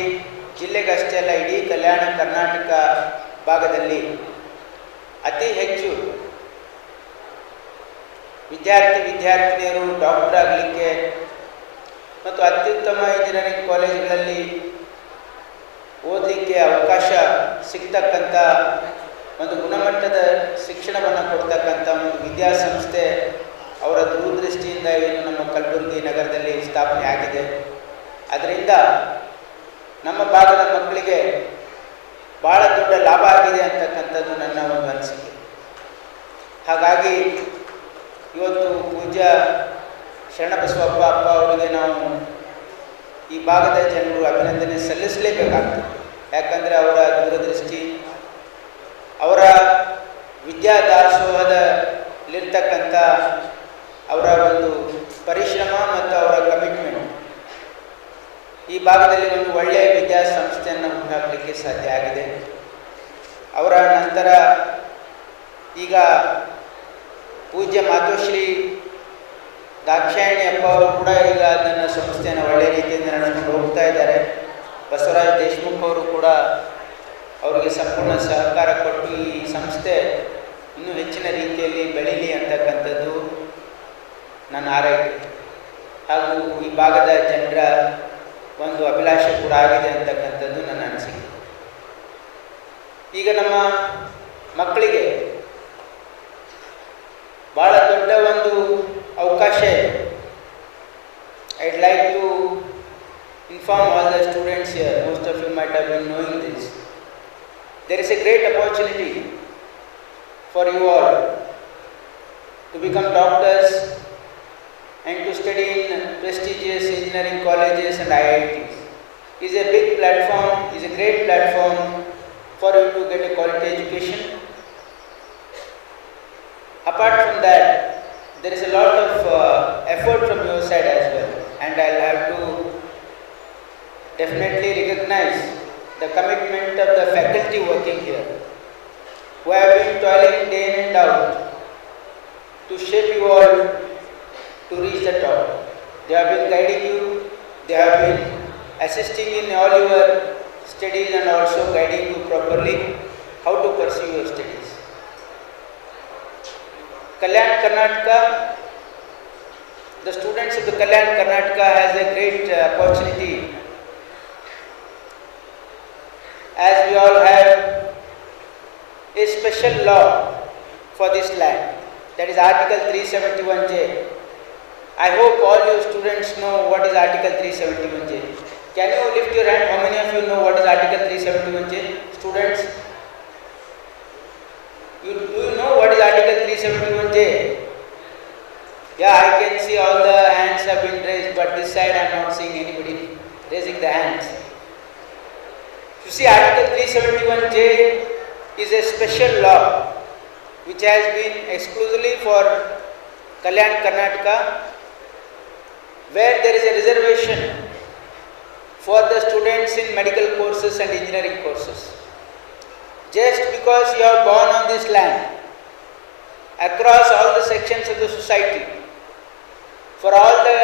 ಜಿಲ್ಲೆಗಷ್ಟೇ ಅಲ್ಲ ಇಡೀ ಕಲ್ಯಾಣ ಕರ್ನಾಟಕ ಭಾಗದಲ್ಲಿ ಅತಿ ಹೆಚ್ಚು ವಿದ್ಯಾರ್ಥಿನಿಯರು ಡಾಕ್ಟರ್ ಆಗಲಿಕ್ಕೆ ಮತ್ತು ಅತ್ಯುತ್ತಮ ಇಂಜಿನಿಯರಿಂಗ್ ಕಾಲೇಜುಗಳಲ್ಲಿ ಓದಲಿಕ್ಕೆ ಅವಕಾಶ ಸಿಗ್ತಕ್ಕಂಥ ಒಂದು ಗುಣಮಟ್ಟದ ಶಿಕ್ಷಣವನ್ನು ಕೊಡ್ತಕ್ಕಂಥ ಒಂದು ವಿದ್ಯಾಸಂಸ್ಥೆ ಅವರ ದೂರದೃಷ್ಟಿಯಿಂದ ಏನು ನಮ್ಮ ಕಲಬುರಗಿ ನಗರದಲ್ಲಿ ಸ್ಥಾಪನೆ ಆಗಿದೆ. ಅದರಿಂದ ನಮ್ಮ ಭಾಗದ ಮಕ್ಕಳಿಗೆ ಭಾಳ ದೊಡ್ಡ ಲಾಭ ಆಗಿದೆ ಅಂತಕ್ಕಂಥದ್ದು ನನ್ನ ಒಂದು ಅನಿಸಿಕೆ. ಹಾಗಾಗಿ ಇವತ್ತು ಪೂಜ್ಯ ಶರಣಬಸವಪ್ಪ ಅಪ್ಪ ಅವರಿಗೆ ನಾವು ಈ ಭಾಗದ ಜನರು ಅಭಿನಂದನೆ ಸಲ್ಲಿಸಲೇಬೇಕಾಗ್ತದೆ. ಯಾಕಂದರೆ ಅವರ ದೂರದೃಷ್ಟಿ, ಅವರ ವಿದ್ಯಾದಾಸೋಹದಲ್ಲಿರ್ತಕ್ಕಂಥ ಅವರ ಒಂದು ಪರಿಶ್ರಮ ಮತ್ತು ಅವರ ಕಮಿಟ್ಮೆಂಟ್ ಈ ಭಾಗದಲ್ಲಿ ಒಂದು ಒಳ್ಳೆಯ ವಿದ್ಯಾಸಂಸ್ಥೆಯನ್ನು ಹುಟ್ಟಾಕಲಿಕ್ಕೆ ಸಾಧ್ಯ ಆಗಿದೆ. ಅವರ ನಂತರ ಈಗ ಪೂಜ್ಯ ಮಾತೋಶ್ರೀ ದಾಕ್ಷಾಯಣಿ ಅಪ್ಪ ಅವರು ಕೂಡ ಈಗ ಅದನ್ನು ಸಂಸ್ಥೆಯನ್ನು ಒಳ್ಳೆಯ ರೀತಿಯಿಂದ ನಡೆಸ್ಕೊಂಡು ಹೋಗ್ತಾ ಇದ್ದಾರೆ. ಬಸವರಾಜ ದೇಶಮುಖ್ ಅವರು ಕೂಡ ಅವರಿಗೆ ಸಂಪೂರ್ಣ ಸಹಕಾರ ಕೊಟ್ಟು ಈ ಸಂಸ್ಥೆ ಇನ್ನೂ ಹೆಚ್ಚಿನ ರೀತಿಯಲ್ಲಿ ಬೆಳೀಲಿ ಅಂತಕ್ಕಂಥದ್ದು ನನ್ನ ಆರೈಕೆ ಹಾಗೂ ಈ ಭಾಗದ ಜನರ ಒಂದು ಅಭಿಲಾಷೆ ಕೂಡ ಆಗಿದೆ ಅಂತಕ್ಕಂಥದ್ದು ನನ್ನ ಅನಿಸಿಕೆ. ಈಗ ನಮ್ಮ ಮಕ್ಕಳಿಗೆ ಭಾಳ ದೊಡ್ಡ ಒಂದು ಅವಕಾಶ ಇದೆ. I'd like to inform all the students here, most of you might have been knowing this. There is a great opportunity for you all to become doctors and to study in prestigious engineering colleges and IITs. It is a big platform, is a great platform for you to get a quality education. Apart from that, there is a lot of effort from your side as well, and I'll have to definitely recognize the commitment of the faculty working here, who have been toiling day in and out to shape you all to reach the top. They have been guiding you, they have been assisting in all your studies and also guiding you properly how to pursue your studies. Kalyan Karnataka, the students of the Kalyan Karnataka has a great opportunity, as we all have a special law for this land, that is Article 371J. I hope all you students know what is Article 371J. Can you lift your hand? How many of you know what is Article 371J? Students? Do you know what is Article 371J? Yeah, I can see all the hands have been raised, but this side I am not seeing anybody raising the hands. You see, Article 371J is a special law which has been exclusively for Kalyan Karnataka, where there is a reservation for the students in medical courses and engineering courses. Just because you are born on this land, across all the sections of the society, for all the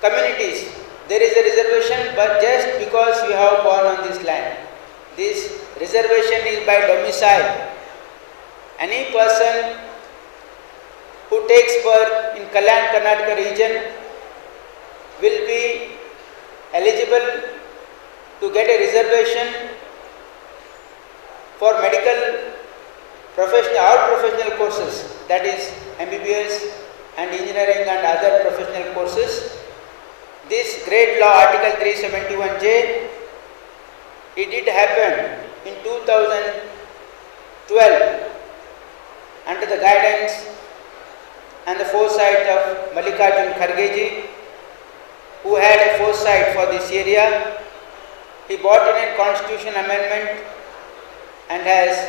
communities, there is a reservation, but just because you have born on this land. This reservation is by domicile. Any person who takes birth in Kalyan Karnataka region will be eligible to get a reservation for medical professional or professional courses, that is MBBS and engineering and other professional courses. This great law, Article 371J, it did happen in 2012 under the guidance and the foresight of Mallikarjun Kharge, who had a foresight for this area. He brought in a constitution amendment and has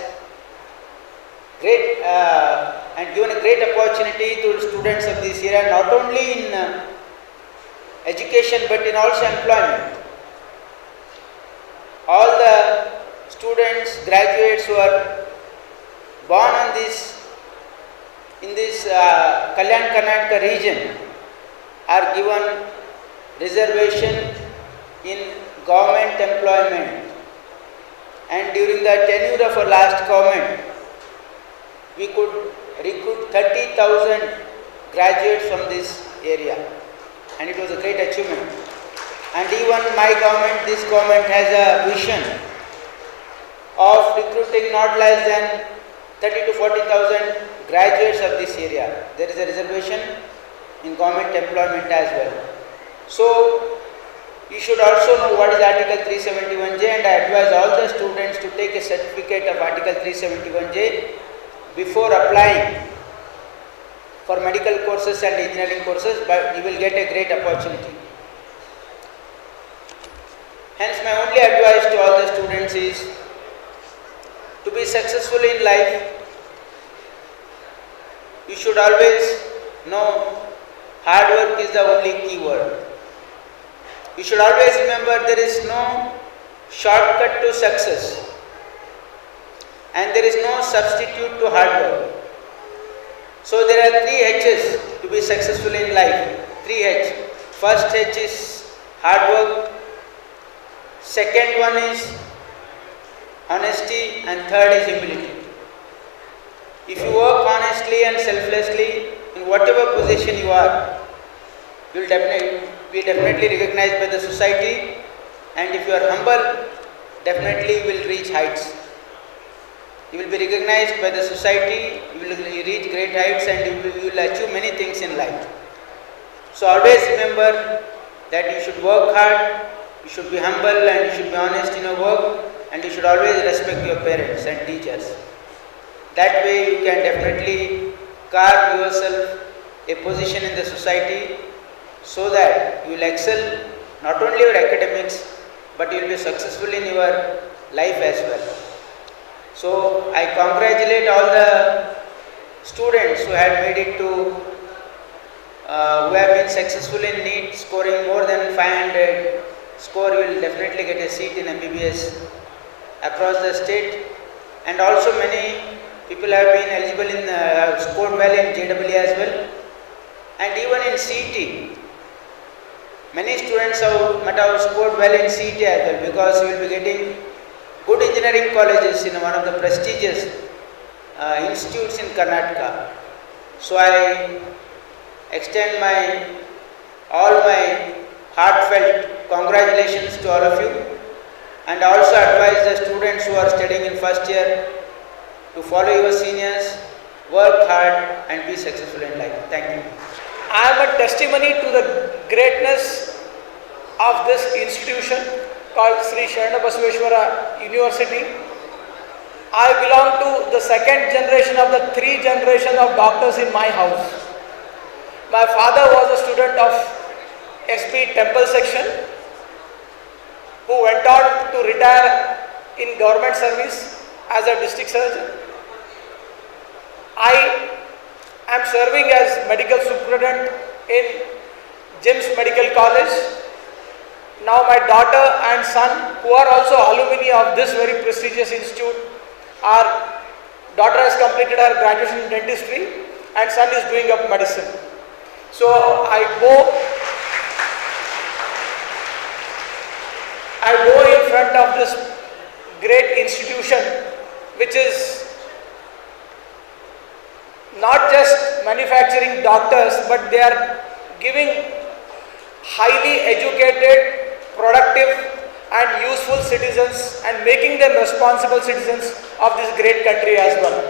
given a great opportunity to students of this area, not only in education but in also employment. All the students, graduates who are born in this Kalyan Karnataka region are given reservation in government employment, and during the tenure of our last government, we could recruit 30,000 graduates from this area, and it was a great achievement. And even my government, this government has a vision of recruiting not less than 30 to 40,000 graduates of this area. There is a reservation in government employment as well. So you should also know what is Article 371J, and I advise all the students to take a certificate of Article 371J before applying for medical courses and engineering courses, but you will get a great opportunity. Hence, my only advice to all the students is to be successful in life. You should always know hard work is the only key word. You should always remember there is no shortcut to success, and there is no substitute to hard work. So there are 3 H's to be successful in life. 3 H. First H is hard work, second one is honesty, and third is humility. If you work honestly and selflessly in whatever position you are, you will definitely recognized by the society, and if you are humble, definitely you will reach heights. You will be recognized by the society, you will reach great heights, and you will achieve many things in life. So always remember that you should work hard, you should be humble, and you should be honest in your work, and you should always respect your parents and teachers. That way you can definitely carve yourself a position in the society, so that you will excel not only your academics, but you will be successful in your life as well. So I congratulate all the students who have made it to, who have been successful in NEET, scoring more than 500 score. You will definitely get a seat in MBBS across the state, and also many people have been eligible in, scored well in JEE as well, and even in CET. Many students might have scored well in CET as well, because you will be getting good engineering colleges in one of the prestigious institutes in Karnataka. So I extend all my heartfelt congratulations to all of you, and also advise the students who are studying in first year to follow your seniors, work hard, and be successful in life. Thank you. I am a testimony to the greatness of this institution called Sri Sharana Basaveshwara University. I belong to the second generation of the 3 generations of doctors in my house. My father was a student of SB Temple section, who went on to retire in government service as a district surgeon. I am serving as medical superintendent in JIMS Medical College. Now my daughter and son, who are also alumni of this very prestigious institute, daughter has completed her graduation in dentistry and son is doing up medicine. So I go in front of this great institution, which is not just manufacturing doctors, but they are giving highly educated, productive and useful citizens and making them responsible citizens of this great country as well.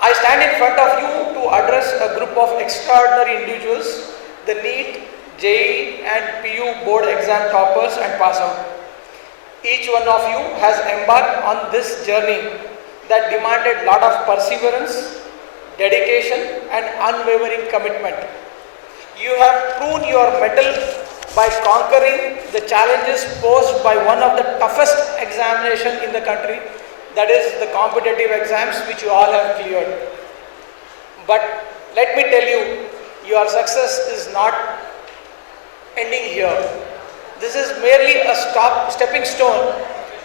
I stand in front of you to address a group of extraordinary individuals, the NEET, JEE and PU board exam toppers and pass out. Each one of you has embarked on this journey that demanded lot of perseverance, dedication and unwavering commitment. You have proven your mettle by conquering the challenges posed by one of the toughest examinations in the country, that is the competitive exams which you all have cleared. But let me tell you, your success is not ending here. This is merely a stepping stone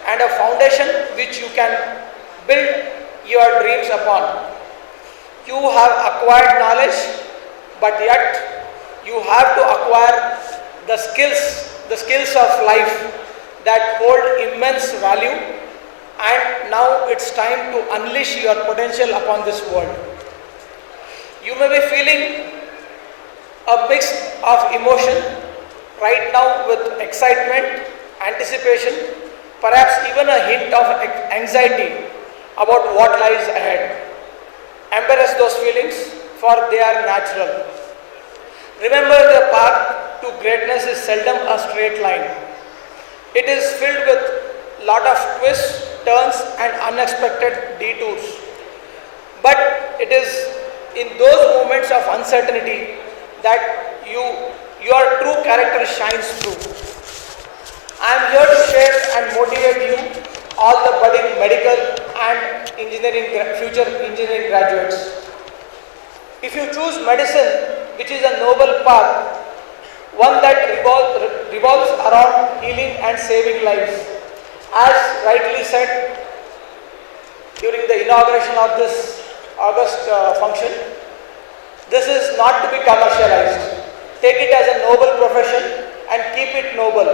and a foundation which you can build your dreams upon. You have acquired knowledge, but yet you have to acquire the skills of life that hold immense value, and now it's time to unleash your potential upon this world. You may be feeling a mix of emotion right now with excitement, anticipation, perhaps even a hint of anxiety about what lies ahead. Embrace those feelings, for they are natural. Remember, the path to greatness is seldom a straight line. It is filled with lot of twists, turns and unexpected detours. But it is in those moments of uncertainty that your true character shines through. I am here to share and motivate you, all the budding medical and future engineering graduates. If you choose medicine, which is a noble path, one that revolves around healing and saving lives, as rightly said during the inauguration of this August function, this is not to be commercialized. Take it as a noble profession and keep it noble.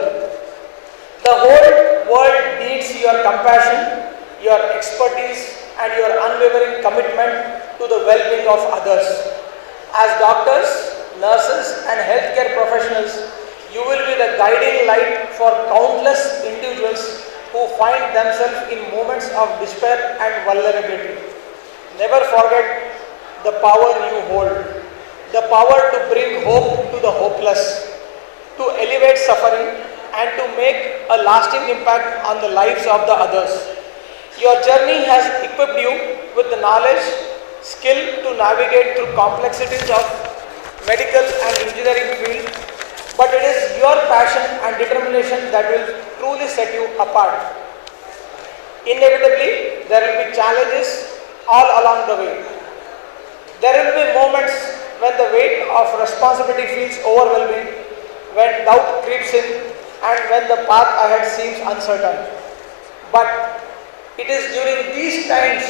The whole world needs your compassion, your expertise and your unwavering commitment to the well-being of others. As doctors, nurses and healthcare professionals, you will be the guiding light for countless individuals who find themselves in moments of despair and vulnerability. Never forget the power you hold, the power to bring hope to the hopeless, to elevate suffering and to make a lasting impact on the lives of the others. Your journey has equipped you with the knowledge, skill to navigate through complexities of medical and engineering field, but it is your passion and determination that will truly set you apart. Inevitably, there will be challenges all along the way. There will be moments when the weight of responsibility feels overwhelming, when doubt creeps in, and when the path ahead seems uncertain. But it is during these times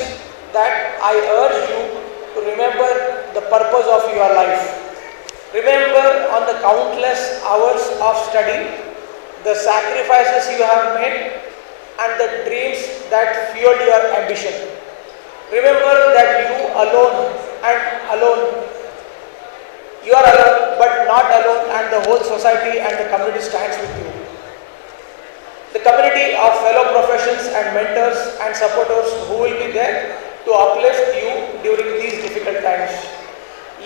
that I urge you to remember the purpose of your life. Remember on the countless hours of study, the sacrifices you have made, and the dreams that fueled your ambition. Remember that you are alone, but not alone, and the whole society and the community stands with you. The community of fellow professions and mentors and supporters who will be there to uplift you during these difficult times.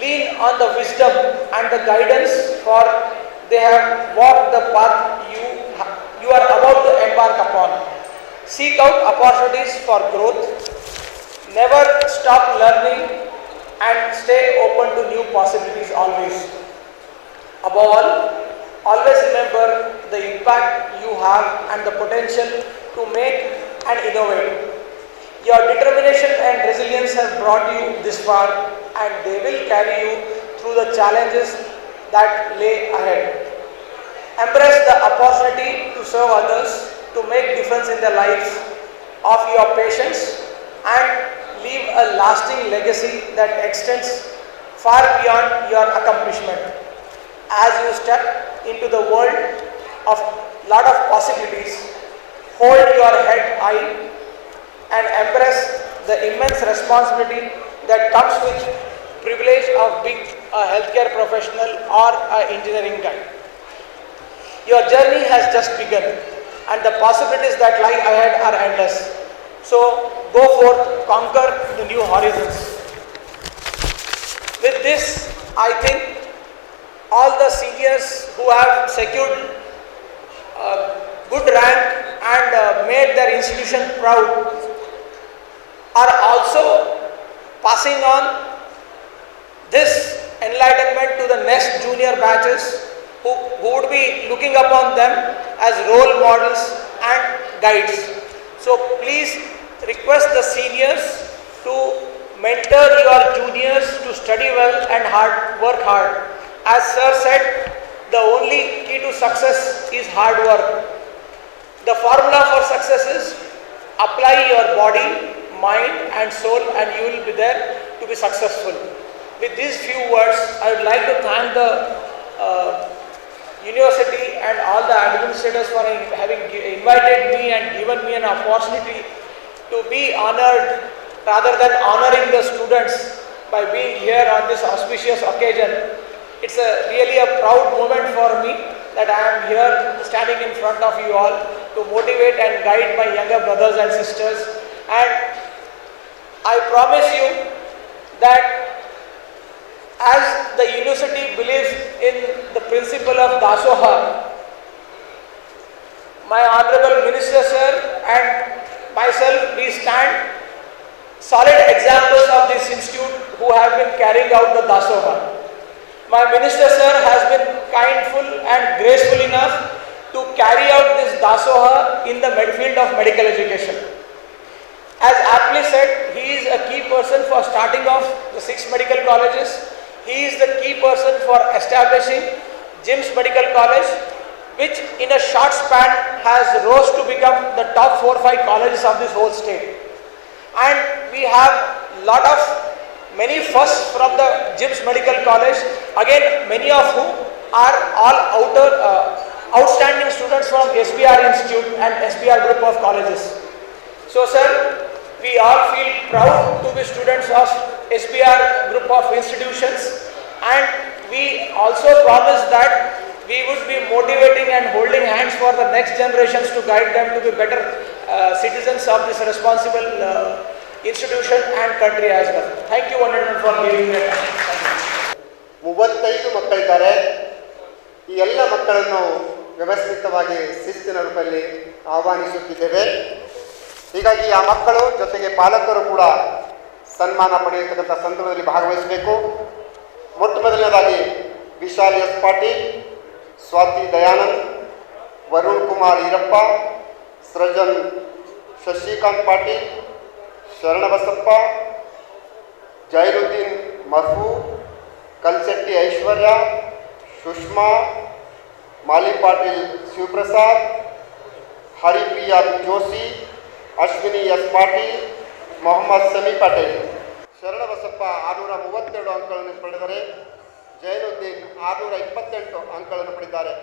Lean on the wisdom and the guidance, for they have walked the path you are about to embark upon. Seek out opportunities for growth. Never stop learning and stay open to new possibilities always. Above all, always remember the impact you have and the potential to make and innovate. Your determination and resilience have brought you this far, and they will carry you through the challenges that lay ahead. Embrace the opportunity to serve others, to make difference in the lives of your patients, and leave a lasting legacy that extends far beyond your accomplishment. As you step into the world of lot of possibilities, hold your head high and embrace the immense responsibility that comes with privilege of being a healthcare professional or an engineering guy. Your journey has just begun, and the possibilities that lie ahead are endless. So go forth, conquer the new horizons. With this, I think all the seniors who have secured a good rank and made their institution proud are also passing on this enlightenment to the next junior batches who would be looking upon them as role models and guides. So please request the seniors to mentor your juniors to study well and work hard. As sir said, the only key to success is hard work. The formula for success is apply your body, mind and soul, and you will be there to be successful. With these few words, I would like to thank the university and all the administrators for having invited me and given me an opportunity to be honored rather than honoring the students by being here on this auspicious occasion. It's really a proud moment for me that I am here standing in front of you all to motivate and guide my younger brothers and sisters. And I promise you that as the university believes in the principle of Dasoha, my Honorable Minister Sir and myself, we stand solid examples of this institute who have been carrying out the Dasoha. My Minister Sir has been kindful and graceful enough to carry out this Dasoha in the field of medical education. As aptly said, he is a key person for starting off the 6 medical colleges. He is the key person for establishing JIMS Medical College, which in a short span has rose to become the top 4 or 5 colleges of this whole state. And we have many firsts from the JIMS Medical College, again many of whom are all outstanding students from SBR Institute and SBR group of colleges. So sir, we all feel proud to be students of SBR group of institutions, and we also promise that we would be motivating and holding hands for the next generations to guide them to be better citizens of this responsible institution and country as well. Thank you one and all for giving me time. 35 ಮಕ್ಕಳಿದ್ದಾರೆ. ಈ ಎಲ್ಲ ಮಕ್ಕಳನ್ನು ವ್ಯವಸ್ಥಿತವಾಗಿ ಶಿಸ್ತಿನ ರೂಪದಲ್ಲಿ ಆಹ್ವಾನಿಸುತ್ತಿದ್ದೇವೆ. ಹೀಗಾಗಿ ಆ ಮಕ್ಕಳು ಜೊತೆಗೆ ಪಾಲಕರು ಕೂಡ ಸನ್ಮಾನ ಪಡೆಯತಕ್ಕಂಥ ಸಂದರ್ಭದಲ್ಲಿ ಭಾಗವಹಿಸಬೇಕು. ಮೊಟ್ಟ ಮೊದಲನೇದಾಗಿ ವಿಶಾಲ್ ಎಸ್ ಪಾಟೀಲ್, ಸ್ವಾತಿ ದಯಾನಂದ್, ವರುಣ್ ಕುಮಾರ್ ಈರಪ್ಪ, ಸೃಜನ್ ಶಶಿಕಾಂತ್ ಪಾಟೀಲ್, ಶರಣಬಸಪ್ಪ, ಜೈನುದ್ದೀನ್ ಮಹಬೂಬ್, ಕಲ್ಸೆಟ್ಟಿ ಐಶ್ವರ್ಯ, ಸುಷ್ಮಾ, ಮಾಲಿ ಪಾಟೀಲ್ ಶಿವಪ್ರಸಾದ್, ಹರಿಪ್ರಿಯಾ ಜೋಶಿ, ಅಶ್ವಿನಿ ಎಸ್ ಪಾಟೀಲ್, ಮೊಹಮ್ಮದ್ ಸಮಿ ಪಟೇಲ್. ಶರಣಬಸಪ್ಪ 632 ಅಂಕಗಳನ್ನು ಪಡೆದರೆ, ಜೈನುದ್ದೀನ್ 628 ಅಂಕಗಳನ್ನು ಪಡೆದಿದ್ದಾರೆ.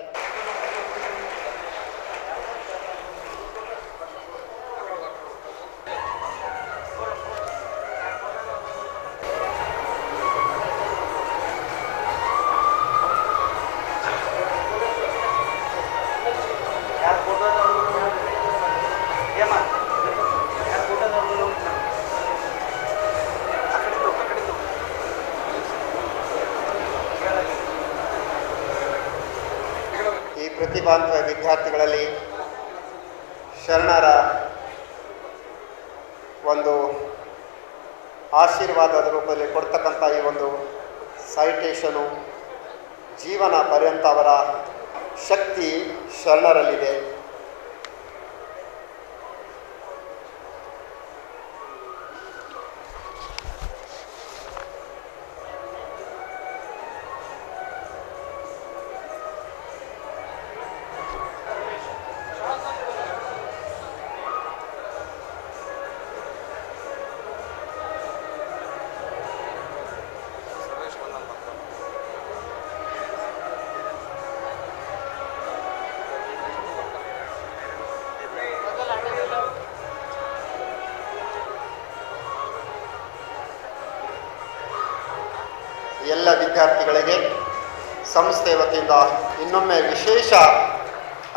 ಪ್ರತಿಭಾನ್ವಿತ ವಿದ್ಯಾರ್ಥಿಗಳಲ್ಲಿ ಶರಣರ ಒಂದು ಆಶೀರ್ವಾದದ ರೂಪದಲ್ಲಿ ಕೊಡ್ತಕ್ಕಂಥ ಈ ಒಂದು ಸೈಟೇಷನು ಜೀವನ ಪರ್ಯಂತ ಅವರ ಶಕ್ತಿ ಶರಣರಲ್ಲಿದೆ. ಎಲ್ಲ ವಿದ್ಯಾರ್ಥಿಗಳಿಗೆ ಸಂಸ್ಥೆ ವತಿಯಿಂದ ಇನ್ನೊಮ್ಮೆ ವಿಶೇಷ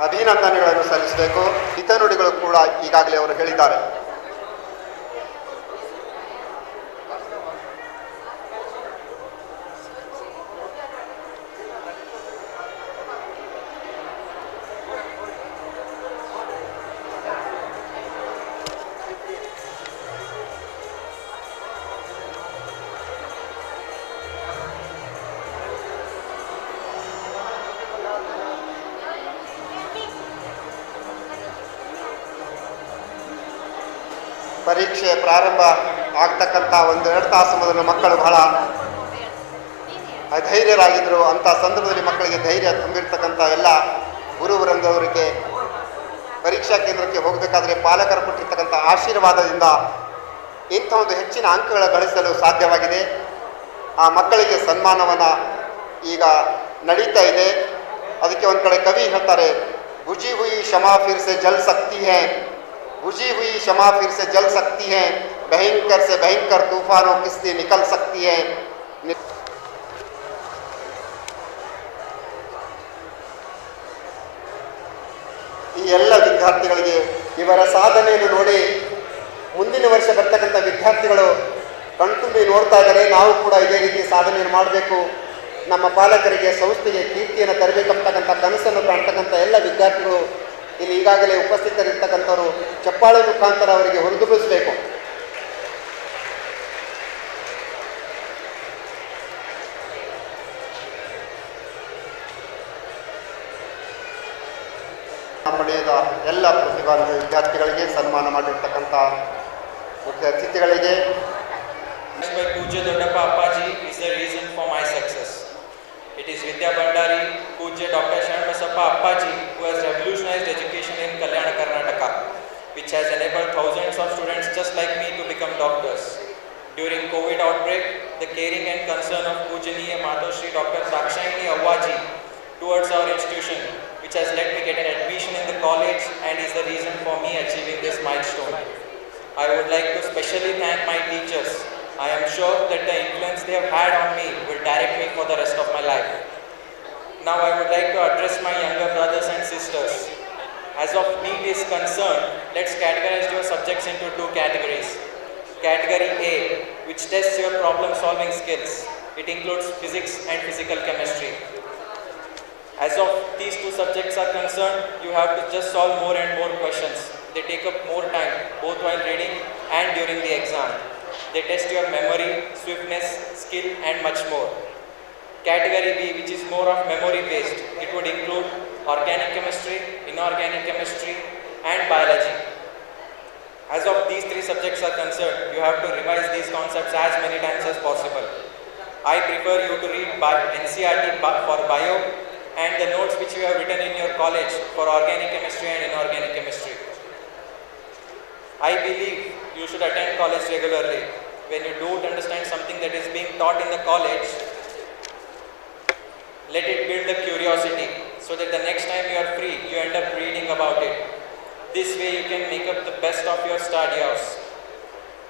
ಅಭಿನಂದನೆಗಳನ್ನು ಸಲ್ಲಿಸಬೇಕು. ಹಿತನುಡಿಗಳು ಕೂಡ ಈಗಾಗಲೇ ಅವರು ಹೇಳಿದ್ದಾರೆ. ಪರೀಕ್ಷೆ ಪ್ರಾರಂಭ ಆಗ್ತಕ್ಕಂಥ 1-2 ತಾಸು ಮೊದಲು ಮಕ್ಕಳು ಬಹಳ ಅಧೈರ್ಯರಾಗಿದ್ದರು. ಅಂಥ ಸಂದರ್ಭದಲ್ಲಿ ಮಕ್ಕಳಿಗೆ ಧೈರ್ಯ ತುಂಬಿರ್ತಕ್ಕಂಥ ಎಲ್ಲ ಗುರು ವೃಂದವರಿಗೆ ಪರೀಕ್ಷಾ ಕೇಂದ್ರಕ್ಕೆ ಹೋಗಬೇಕಾದ್ರೆ ಪಾಲಕರು ಕೊಟ್ಟಿರ್ತಕ್ಕಂಥ ಆಶೀರ್ವಾದದಿಂದ ಇಂಥ ಒಂದು ಹೆಚ್ಚಿನ ಅಂಕಗಳ ಗಳಿಸಲು ಸಾಧ್ಯವಾಗಿದೆ. ಆ ಮಕ್ಕಳಿಗೆ ಸನ್ಮಾನವನ್ನು ಈಗ ನಡೀತಾ ಇದೆ. ಅದಕ್ಕೆ ಒಂದು ಕಡೆ ಕವಿ ಹೇಳ್ತಾರೆ, बुझी हुई क्षमा फिर से जल सकती है, बुझी हुई क्षमा फिर से जल सकती है, भयंकर से भयंकर तूफानों किससे निकल सकती है. ಈ ಎಲ್ಲ ವಿದ್ಯಾರ್ಥಿಗಳಿಗೆ ಇವರ ಸಾಧನೆಯನ್ನು ನೋಡಿ ಮುಂದಿನ ವರ್ಷ ಬರ್ತಕ್ಕಂಥ ವಿದ್ಯಾರ್ಥಿಗಳು ಕಣ್ತುಂಬಿ ನೋಡ್ತಾ ಇದ್ದಾರೆ. ನಾವು ಕೂಡ ಇದೇ ರೀತಿ ಸಾಧನೆಯನ್ನು ಮಾಡಬೇಕು, ನಮ್ಮ ಪಾಲಕರಿಗೆ ಸಂಸ್ಥೆಗೆ ಕೀರ್ತಿಯನ್ನು ತರಬೇಕಂತಕ್ಕಂಥ ಕನಸನ್ನು ಕಾಣ್ತಕ್ಕಂಥ ಎಲ್ಲ ವಿದ್ಯಾರ್ಥಿಗಳು ಇಲ್ಲಿ ಈಗಾಗಲೇ ಉಪಸ್ಥಿತರಿರ್ತಕ್ಕಂಥವರು ಚಪ್ಪಾಳೆ ಮುಖಾಂತರ ಅವರಿಗೆ ಹುರಿದುಂಬಿಸಬೇಕು. ಪಡೆಯದ ಎಲ್ಲ ಪ್ರತಿಭಾನ್ವಿತ ವಿದ್ಯಾರ್ಥಿಗಳಿಗೆ ಸನ್ಮಾನ ಮಾಡಿರ್ತಕ್ಕಂಥ ಮುಖ್ಯ ಅತಿಥಿಗಳಿಗೆ by Pujya Dodappa Appaji is the reason for my success. It is Vidya Bhandari, Pujya Dr. Shanbasappa Appaji who has revolutionized education in Kalyana, Karnataka, which has enabled thousands of students just like me to become doctors. During COVID outbreak, the caring and concern of Pujaniya Madhashri Dr. Sakshayini Awwaji towards our institution, which has led me get an admission in the college and is the reason for me achieving this milestone. I would like to specially thank my teachers. I am sure that the influence they have had on me will direct me for the rest of my life. Now I would like to address my younger brothers and sisters. As of NEET is concerned, let's categorize your subjects into two categories. Category A, which tests your problem solving skills. It includes physics and physical chemistry. As of these two subjects are concerned, you have to just solve more and more questions. They take up more time, both while reading and during the exam. They test your memory, swiftness, skill and much more. Category B, which is more of memory based. It would include organic chemistry, inorganic chemistry and biology. As of these three subjects are concerned, you have to revise these concepts as many times as possible. I prefer you to read NCERT for bio and the notes which you have written in your college for organic chemistry and inorganic chemistry. I believe you should attend college regularly. When you don't understand something that is being taught in the college, let it build the curiosity so that the next time you are free, you end up reading about it. This way you can make up the best of your study hours.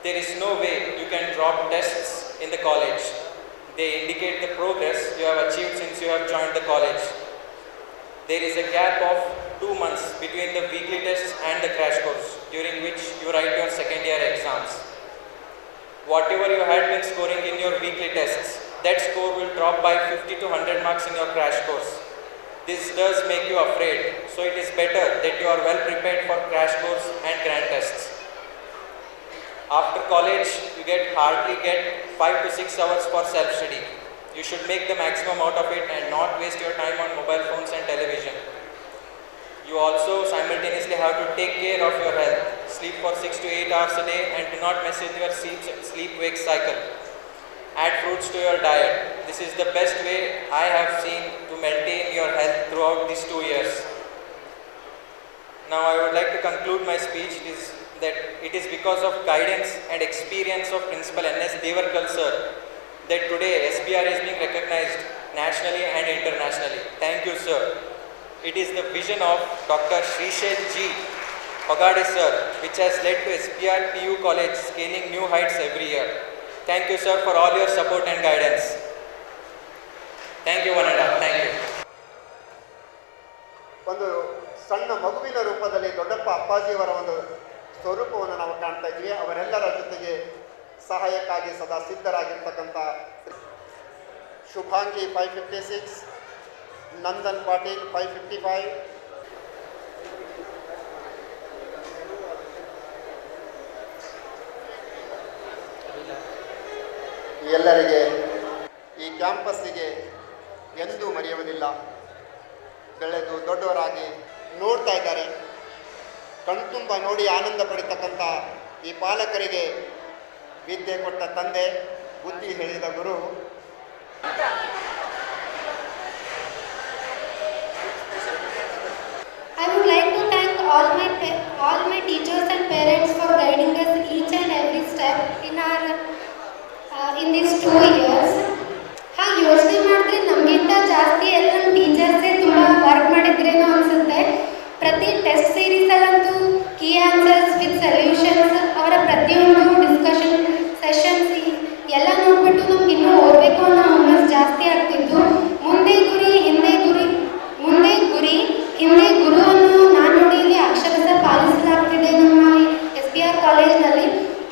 There is no way you can drop tests in the college. They indicate the progress you have achieved since you have joined the college. There is a gap of 2 months between the weekly tests and the crash course, during which you write your second year exams. Whatever you had been scoring in your weekly tests, that score will drop by 50 to 100 marks in your crash course. This does make you afraid, so it is better that you are well prepared for crash course and grand tests. After college, you hardly get 5 to 6 hours for self-study. You should make the maximum out of it and not waste your time on mobile phones and television. You also simultaneously have to take care of your health. Sleep for 6 to 8 hours a day and do not mess with your sleep-wake cycle. Add fruits to your diet. This is the best way I have seen to maintain your health throughout these 2 years. Now I would like to conclude my speech is that it is because of guidance and experience of Principal N.S. Devarkal sir that today SBR is being recognized nationally and internationally. Thank you sir. It is the vision of Dr. Srishel G. Pagade sir which has led to SBR PU College scaling new heights every year. Thank you sir for all your support and guidance. Thank you one and all. Thank you. ಒಂದು ಸಣ್ಣ ಮಗುವಿನ ರೂಪದಲ್ಲಿ ದೊಡ್ಡಪ್ಪ ಅಪ್ಪಾಜಿಯವರ ಒಂದು ಸ್ವರೂಪವನ್ನು ನಾವು ಕಾಣ್ತಾ ಇದ್ವಿ. ಅವರೆಲ್ಲರ ಜೊತೆಗೆ ಸಹಾಯಕ್ಕಾಗಿ ಸದಾ ಸಿದ್ಧರಾಗಿರ್ತಕ್ಕಂಥ ಶುಭಾಂಗಿ 556, ನಂದನ್ ಪಾಟೀಲ್ 555, ಎಲ್ಲರಿಗೆ ಈ ಕ್ಯಾಂಪಸ್ಸಿಗೆ ಎಂದೂ ಮರೆಯುವುದಿಲ್ಲ. ಬೆಳೆದು ದೊಡ್ಡವರಾಗಿ ನೋಡ್ತಾ ಇದ್ದಾರೆ. ಕಣ್ತುಂಬ ನೋಡಿ ಆನಂದ ಪಡಿತಕ್ಕಂಥ ಈ ಪಾಲಕರಿಗೆ ವಿದ್ಯೆ ಕೊಟ್ಟ ತಂದೆ, ಬುದ್ಧಿ ಹೇಳಿದ ಗುರು. I would like to thank all my teachers and parents for guiding us each and every step. ಯೋಚನೆ ಮಾಡಿದ್ರೆ ನಮಗಿಂತ ಜಾಸ್ತಿ ಎಲ್ಲ ನಮ್ಮ ಟೀಚರ್ಸೇ ತುಂಬ ವರ್ಕ್ ಮಾಡಿದ್ರೇನೋ ಅನಿಸುತ್ತೆ. ಪ್ರತಿ ಟೆಸ್ಟ್ ಸೀರೀಸಲ್ಲಂತೂ ಕೀ ಆನ್ಸರ್ಸ್ ವಿತ್ ಸೊಲ್ಯೂಷನ್ಸ್, ಅವರ ಪ್ರತಿಯೊಂದು ಡಿಸ್ಕಷನ್ ಸೆಷನ್ಸ್ ಎಲ್ಲ ನೋಡ್ಬಿಟ್ಟು ನಮ್ಗೆ ಇನ್ನೂ ಓದಬೇಕು ಅನ್ನೋ ಹುಮ್ಮಸ್ ಜಾಸ್ತಿ ಆಗ್ತಿತ್ತು. ಮುಂದೆ ಗುರಿ ಹಿಂದೆ ಗುರು ಅನ್ನೋ ನಾಣ್ಣುಡಿಯಲ್ಲಿ ಅಕ್ಷರಶಃ ಪಾಲಿಸಲಾಗ್ತಿದೆ ನಮ್ಮ SBR ಕಾಲೇಜ್ನಲ್ಲಿ.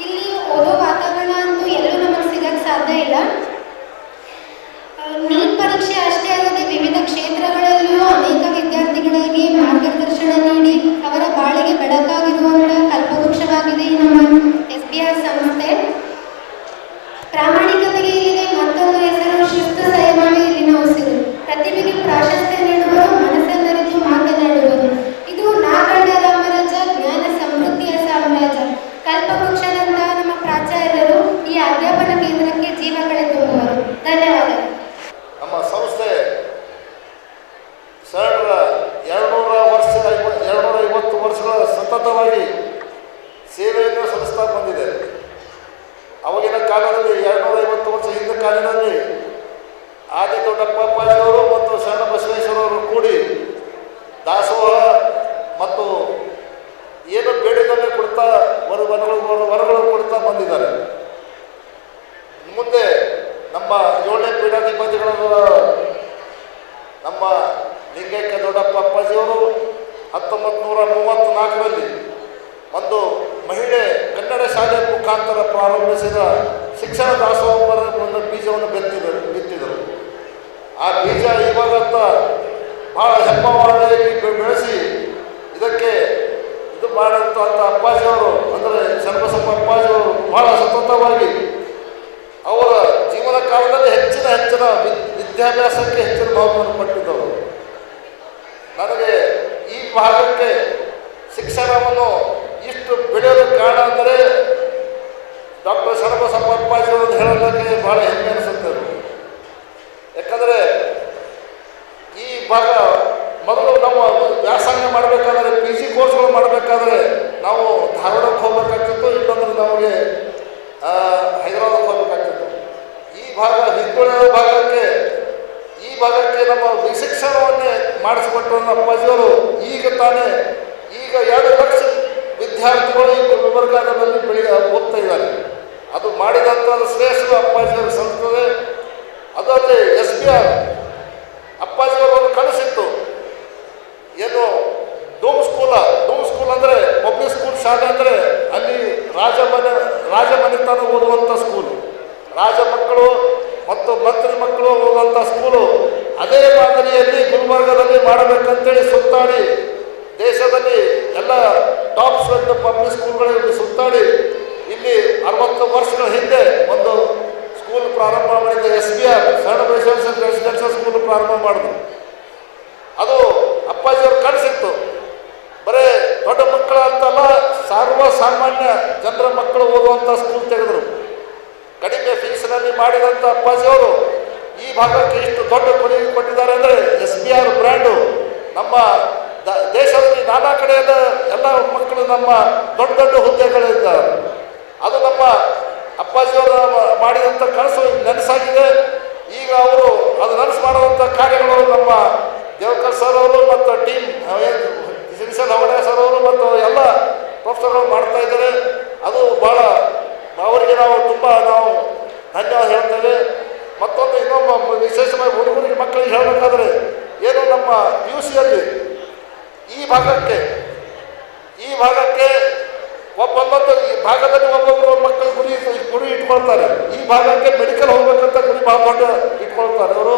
ಇಲ್ಲಿ ಓದೋ ವಾತಾವರಣ ಅಂತೂ ಎಲ್ಲೂ ನಮಗೆ ಸಿಗಕ್ಕೆ ಸಾಧ್ಯ ಇಲ್ಲ. ನೀಟ್ ಪರೀಕ್ಷೆ ಅಷ್ಟೇ ಅಲ್ಲದೆ ವಿವಿಧ ಕ್ಷೇತ್ರಗಳಲ್ಲಿಯೂ ಅನೇಕ ವಿದ್ಯಾರ್ಥಿಗಳಿಗೆ ಮಾರ್ಗದರ್ಶನ ನೀಡಿ ಅವರ ಬಾಳಿಗೆ ಬೆಳಕಾಗಿರುವಂತಹ ಕಲ್ಪವೃಕ್ಷವಾಗಿದೆ ಈ ನಮ್ಮ SBR ಸಂಸ್ಥೆ. ಪ್ರಾಮಾಣಿಕತೆಗೆ ಇಲ್ಲಿದೆ ಮತ್ತೊಂದು ಹೆಸರು, ಶಿಸ್ತು ಸಂಯಮವೇ ಇಲ್ಲಿನ ಉಸಿರು. ಪ್ರತಿಭೆಗೆ ಪ್ರಾಶಸ್ತ್ಯ ನೀಡುವರು, ಮನಸ್ಸನ್ನರಿತು ಮಾತನಾಡುವರು. ಇದು ನಾಗಣ್ಣ ರಾಮರಾಜ, ಜ್ಞಾನ ಸಮೃದ್ಧಿಯ ಸಾಮ್ರಾಜ್ಯ. ಕಲ್ಪವೃಕ್ಷದಂತಹ ನಮ್ಮ ಪ್ರಾಚಾರ್ಯರು ಈ ಅಧ್ಯಾಪನ ಕೇಂದ್ರಕ್ಕೆ ಜೀವಕಳೆ ತುಂಬುವರು. ಧನ್ಯವಾದಗಳು. ನಮ್ಮ ಸಂಸ್ಥೆ ಸರ್ 250 ವರ್ಷಗಳ ಸತತವಾಗಿ ಸೇವೆಯನ್ನು ಸಲ್ಲಿಸ್ತಾ ಬಂದಿದೆ. ಅವಾಗಿನ ಕಾಲದಲ್ಲಿ 250 ವರ್ಷ ಹಿಂದಿನ ಕಾಲದಲ್ಲಿ ಆದಿ ದೊಡ್ಡಪ್ಪ ಅಪ್ಪಾಜಿಯವರು ಮತ್ತು ಶರಣ ಬಸವೇಶ್ವರವರು ಕೂಡಿ ದಾಸೋಹ ಮತ್ತು ಏನು ಬೇಡಿಕೆಯನ್ನು ಕೊಡ್ತಾ ವರಗಳು ಕೊಡ್ತಾ ಬಂದಿದ್ದಾರೆ. ಮುಂದೆ ನಮ್ಮ 7ನೇ ಪೀಠಾಧಿಪತಿಗಳಾದ ನಮ್ಮ ಲಿಂಗೈಕ್ಯ ದೊಡ್ಡಪ್ಪ ಅಪ್ಪಾಜಿಯವರು 1934ರಲ್ಲಿ ಒಂದು ಮಹಿಳೆ ಕನ್ನಡ ಶಾಲೆ ಮುಖಾಂತರ ಪ್ರಾರಂಭಿಸಿದ ಶಿಕ್ಷಣ ದಾಸೋಹ ಒಂದು ಬೀಜವನ್ನು ಬಿತ್ತಿದರು. ಆ ಬೀಜ ಇವಾಗಂತ ಭಾಳ ಹೆಮ್ಮವಾಗಿ ಬೆಳೆಸಿ ಇದಕ್ಕೆ ಇದು ಮಾಡಿದಂಥ ಅಪ್ಪಾಜಿಯವರು ಅಂದರೆ ಶರಣಬಸಪ್ಪ ಅಪ್ಪಾಜಿಯವರು ಭಾಳ ಸತತವಾಗಿ ಅವರ ಜೀವನ ಕಾಲದಲ್ಲಿ ಹೆಚ್ಚಿನ ವಿದ್ಯಾಭ್ಯಾಸಕ್ಕೆ ಹೆಚ್ಚಿನ ಮಹತ್ವವನ್ನು ಕೊಟ್ಟಿದ್ದವರು. ನನಗೆ ಈ ಭಾಗಕ್ಕೆ ಶಿಕ್ಷಣವನ್ನು ಇಷ್ಟು ಬೆಳೆಯಲು ಕಾರಣ ಅಂದರೆ ಡಾಕ್ಟರ್ ಶರಣಬಸಪ್ಪ ಅಪ್ಪಾಜಿಯವರು ಹೇಳೋದಕ್ಕೆ ಭಾಳ ಹೆಮ್ಮೆ ಅನಿಸುತ್ತದೆ. ಯಾಕಂದರೆ ಈ ಭಾಗ ಮೊದಲು ನಾವು ವ್ಯಾಸಂಗ ಮಾಡಬೇಕಾದ್ರೆ PG ಕೋರ್ಸ್ಗಳು ಮಾಡಬೇಕಾದ್ರೆ ನಾವು ಧಾರವಾಡಕ್ಕೆ ಹೋಗ್ಬೇಕಾಗ್ತಿತ್ತು, ಇಲ್ಲಂದ್ರೆ ನಮಗೆ ಹೈದರಾಬಾದ್ಗೆ ಹೋಗ್ಬೇಕಾಗ್ತಿತ್ತು. ಈ ಹಿಂದುಳಿದ ಭಾಗಕ್ಕೆ ನಮ್ಮ ಶಿಕ್ಷಣವನ್ನೇ ಮಾಡಿಸಿಕೊಟ್ಟರು ಅಪ್ಪಾಜಿಯವರು. ಈಗ 2 ಲಕ್ಷ ವಿದ್ಯಾರ್ಥಿಗಳು ಈ ಗುಲ್ಬರ್ಗಾದಲ್ಲಿ ಹೋಗ್ತಾ ಇದ್ದಾರೆ. ಅದು ಮಾಡಿದಂಥ ಶ್ರೇಷ್ಠ ಅಪ್ಪಾಜಿಯವರು ಸಲ್ತದೆ. ಅದರಲ್ಲಿ SBR ಅಪ್ಪಾಜಿಯವರು ಕನಸಿತ್ತು, ಏನು ಡೂಮ್ ಸ್ಕೂಲ್ ಅಂದರೆ ಪಬ್ಲಿಕ್ ಸ್ಕೂಲ್ ಶಾಲೆ ಅಂದರೆ ಅಲ್ಲಿ ರಾಜಮನೆತನ ಓದುವಂಥ ಸ್ಕೂಲು, ರಾಜ ಮಕ್ಕಳು ಮತ್ತು ಮಂತ್ರಿ ಮಕ್ಕಳು ಓದುವಂಥ ಸ್ಕೂಲು. ಅದೇ ಮಾದರಿಯಲ್ಲಿ ಗುಲ್ಬರ್ಗಾದಲ್ಲಿ ಮಾಡಬೇಕಂತೇಳಿ ಸುತ್ತಾಡಿ ದೇಶದಲ್ಲಿ ಎಲ್ಲ ಟಾಪ್ ಸ್ಟೇಟ್ ಪಬ್ಲಿಕ್ ಸ್ಕೂಲ್ಗಳಲ್ಲಿ ಸುತ್ತಾಡಿ ಇಲ್ಲಿ 60 ವರ್ಷಗಳ ಹಿಂದೆ ಒಂದು ಸ್ಕೂಲ್ ಪ್ರಾರಂಭ ಮಾಡಿದ SBR ಶರಣ ಬಸವೇಶ್ವರ ರೆಸಿಡೆನ್ಷಿಯಲ್ ಸ್ಕೂಲ್ ಪ್ರಾರಂಭ ಮಾಡಿದ್ರು. ಅದು ಅಪ್ಪಾಜಿಯವ್ರ ಕನಸಿತ್ತು. ಬರೀ ದೊಡ್ಡ ಮಕ್ಕಳ ಅಂತಲ್ಲ, ಸಾಮಾನ್ಯ ಜನರ ಮಕ್ಕಳು ಓದುವಂಥ ಸ್ಕೂಲ್ ತೆಗೆದರು. ಕಡಿಮೆ ಫೀಸ್ನಲ್ಲಿ ಮಾಡಿದಂಥ ಅಪ್ಪಾಜಿಯವರು ಈ ಭಾಗಕ್ಕೆ ಇಷ್ಟು ದೊಡ್ಡ ಕೊಡುಗೆ ಕೊಟ್ಟಿದ್ದಾರೆ ಅಂದರೆ SBR ಬ್ರ್ಯಾಂಡು ನಮ್ಮ ದೇಶದಲ್ಲಿ ನಾನಾ ಕಡೆಯಿಂದ ಎಲ್ಲ ಮಕ್ಕಳು ನಮ್ಮ ದೊಡ್ಡ ಹುದ್ದೆಗಳಿದ್ದಾರೆ. ಅದು ನಮ್ಮ ಅಪ್ಪಾಜಿಯವರ ಮಾಡಿದಂಥ ಕನಸು ನನಸಾಗಿದೆ. ಈಗ ಅವರು ಅದು ನನಸು ಮಾಡುವಂಥ ಕಾರ್ಯಗಳು ನಮ್ಮ ದೇವಕರ್ ಸರ್ ಅವರು ಮತ್ತು ಟೀಮ್ ಶ್ರೀಶೈಲ್ ಹವಡೆ ಸರ್ ಅವರು ಮತ್ತು ಎಲ್ಲ ಪ್ರೊಫೆಸರ್ಗಳು ಮಾಡ್ತಾ ಇದ್ದಾರೆ. ಅದು ಭಾಳ ಅವರಿಗೆ ನಾವು ಧನ್ಯವಾದ ಹೇಳ್ತೇವೆ. ಮತ್ತೊಂದು ಇನ್ನೊಬ್ಬ ವಿಶೇಷವಾಗಿ ಹುಡುಗರಿಗೆ ಮಕ್ಕಳಿಗೆ ಹೇಳಬೇಕಾದ್ರೆ ಏನು ನಮ್ಮ PUCಯಲ್ಲಿ ಈ ಭಾಗಕ್ಕೆ ಒಂದೊಂದು ಭಾಗದಲ್ಲಿ ಒಬ್ಬೊಬ್ಬರು ಮಕ್ಕಳು ಗುರಿ ಇಟ್ಕೊಳ್ತಾರೆ. ಈ ಭಾಗಕ್ಕೆ ಮೆಡಿಕಲ್ ಹೋಗ್ಬೇಕಂತ ಗುರಿ ಭಾಳ ದೊಡ್ಡ ಇಟ್ಕೊಳ್ತಾರೆ ಅವರು.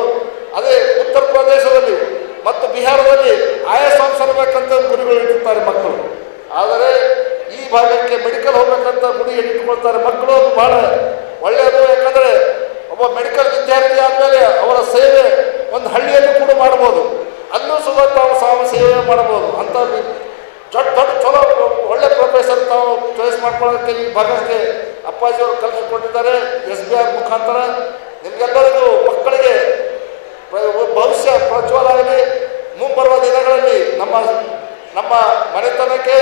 ಅದೇ ಉತ್ತರ ಪ್ರದೇಶದಲ್ಲಿ ಮತ್ತು ಬಿಹಾರದಲ್ಲಿ IAS ಆಫೀಸರ್ ಬೇಕಂತ ಗುರಿಗಳು ಇಟ್ಟಿರ್ತಾರೆ ಮಕ್ಕಳು. ಆದರೆ ಈ ಭಾಗಕ್ಕೆ ಮೆಡಿಕಲ್ ಹೋಗ್ಬೇಕಂತ ಗುರಿ ಇಟ್ಕೊಳ್ತಾರೆ ಮಕ್ಕಳು. ಅದು ಭಾಳ ಒಳ್ಳೆಯದು. ಯಾಕಂದರೆ ಒಬ್ಬ ಮೆಡಿಕಲ್ ವಿದ್ಯಾರ್ಥಿ ಆದಮೇಲೆ ಅವರ ಸೇವೆ ಒಂದು ಹಳ್ಳಿಯಲ್ಲಿ ಕೂಡ ಮಾಡ್ಬೋದು, ಅಲ್ಲೂ ಸುಧಾ ತಾವು ಸೇವೆ ಮಾಡ್ಬೋದು ಅಂತ ದೊಡ್ಡ ಚಲೋ ಒಳ್ಳೆ ಪ್ರೊಫೆಸರ್ ತಾವು ಚಾಯ್ಸ್ ಮಾಡ್ಕೊಳ್ಳೋಕ್ಕೆ ಈ ಭಾಗಕ್ಕೆ ಅಪ್ಪಾಜಿಯವರು ಕಲಿಸಿಕೊಟ್ಟಿದ್ದಾರೆ SBR ಮುಖಾಂತರ. ನಿಮಗೆಲ್ಲರಿಗೂ ಮಕ್ಕಳಿಗೆ ಭವಿಷ್ಯ ಪ್ರಜ್ವಲ ಆಗಲಿ. ಮುಂಬರುವ ದಿನಗಳಲ್ಲಿ ನಮ್ಮ ಮನೆತನಕ್ಕೆ,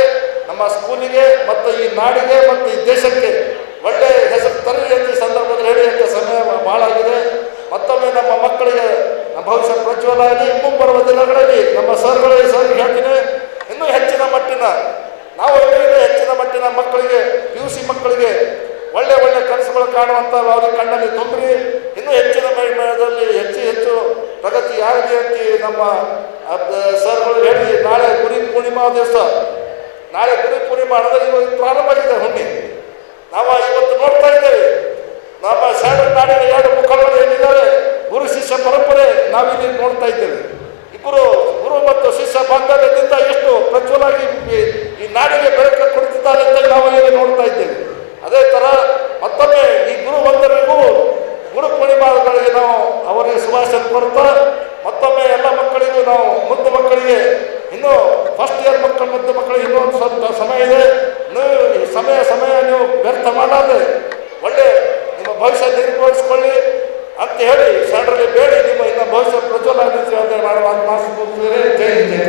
ನಮ್ಮ ಸ್ಕೂಲಿಗೆ ಮತ್ತು ಈ ನಾಡಿಗೆ ಮತ್ತು ಈ ದೇಶಕ್ಕೆ ಒಳ್ಳೆಯ ಹೆಸರು ತರಲಿ ಅಂತ ಈ ಸಂದರ್ಭದಲ್ಲಿ ಹೇಳಿ ಸಮಯ ಭಾಳ ಆಗಿದೆ. ಮತ್ತೊಮ್ಮೆ ನಮ್ಮ ಬದಲಾಗಿ ಮುಂಬರುವ ದಿನಗಳಲ್ಲಿ ನಮ್ಮ ಸರ್ಗಳಿಗೆ ಹೇಳ್ತೀನಿ, ಇನ್ನೂ ಹೆಚ್ಚಿನ ಮಟ್ಟಿನ ನಾವು ಹೆಚ್ಚಿನ ಮಟ್ಟಿನ ಮಕ್ಕಳಿಗೆ PUC ಮಕ್ಕಳಿಗೆ ಒಳ್ಳೆ ಒಳ್ಳೆ ಕನಸುಗಳು ಕಾಣುವಂಥ ಅವ್ರಿಗೆ ಕಣ್ಣಲ್ಲಿ ತುಂಬ್ರಿ, ಇನ್ನೂ ಹೆಚ್ಚಿನ ಮೇಳದಲ್ಲಿ ಹೆಚ್ಚು ಪ್ರಗತಿ ಆಗಲಿ ಅಂತ ನಮ್ಮ ಸರ್ಗಳು ಹೇಳಿ, ನಾಳೆ ಗುರಿ ಪೂರ್ಣಿಮಾ ದಿವಸ, ನಾಳೆ ಗುರಿ ಪೂರ್ಣಿಮಾ ಅನ್ನೋದು ಇವಾಗ ಪ್ರಾರಂಭ ಆಗಿದೆ ಹುಣ್ಣಿ. ನಾವು ಇವತ್ತು ನೋಡ್ತಾ ಇದ್ದೇವೆ ನಮ್ಮ ಸ್ಯಾಂಡಲ್ ನಾಡಿನ 2 ಮುಖಗಳು ಏನಿದ್ದಾರೆ, ಗುರು ಶಿಷ್ಯ ಪರಂಪರೆ ನಾವಿಲ್ಲಿ ನೋಡ್ತಾ ಇದ್ದೇವೆ. ಇಬ್ಬರು ಗುರು ಮತ್ತು ಶಿಷ್ಯ ಬಾಂಧವ್ಯದಿಂದ ಎಷ್ಟು ಪ್ರಜ್ವಲಾಗಿ ಈ ನಾಡಿಗೆ ಬೆಳಕು ಕೊಡ್ತಿದ್ದಾರೆ ಅಂತ ನಾವು ಇಲ್ಲಿ ನೋಡ್ತಾ ಇದ್ದೇವೆ. ಅದೇ ಥರ ಮತ್ತೊಮ್ಮೆ ಈ ಗುರು ವಂದನೆಗೂ ಗುರು ಪೂರ್ಣಿಮಾಗಳಿಗೆ ನಾವು ಅವರಿಗೆ ಶುಭಾಶಯ ಕೊಡ್ತಾ, ಮತ್ತೊಮ್ಮೆ ಎಲ್ಲ ಮಕ್ಕಳಿಗೂ ನಾವು ಮುದ್ದು ಮಕ್ಕಳಿಗೆ ಇನ್ನೂ ಫಸ್ಟ್ ಇಯರ್ ಮುದ್ದು ಮಕ್ಕಳಿಗೆ ಇನ್ನೂ ಒಂದು ಸ್ವಲ್ಪ ಸಮಯ ಇದೆ, ನೀವು ಈ ಸಮಯ ನೀವು ವ್ಯರ್ಥ ಮಾಡಾದ್ರೆ ಒಳ್ಳೆ ನಿಮ್ಮ ಭವಿಷ್ಯ ನಿರ್ವಹಿಸ್ಕೊಳ್ಳಿ ಅಂತ ಹೇಳಿ ಸ್ಯಾಂಡ್ರಲ್ಲಿ ಬೇಡಿ ನಿಮ್ಮ ಇನ್ನು ಭವಿಷ್ಯ ಪ್ರಜ್ವಲ ಮಾಡುವ ಮಾತು. ಜೈ ಜೈ.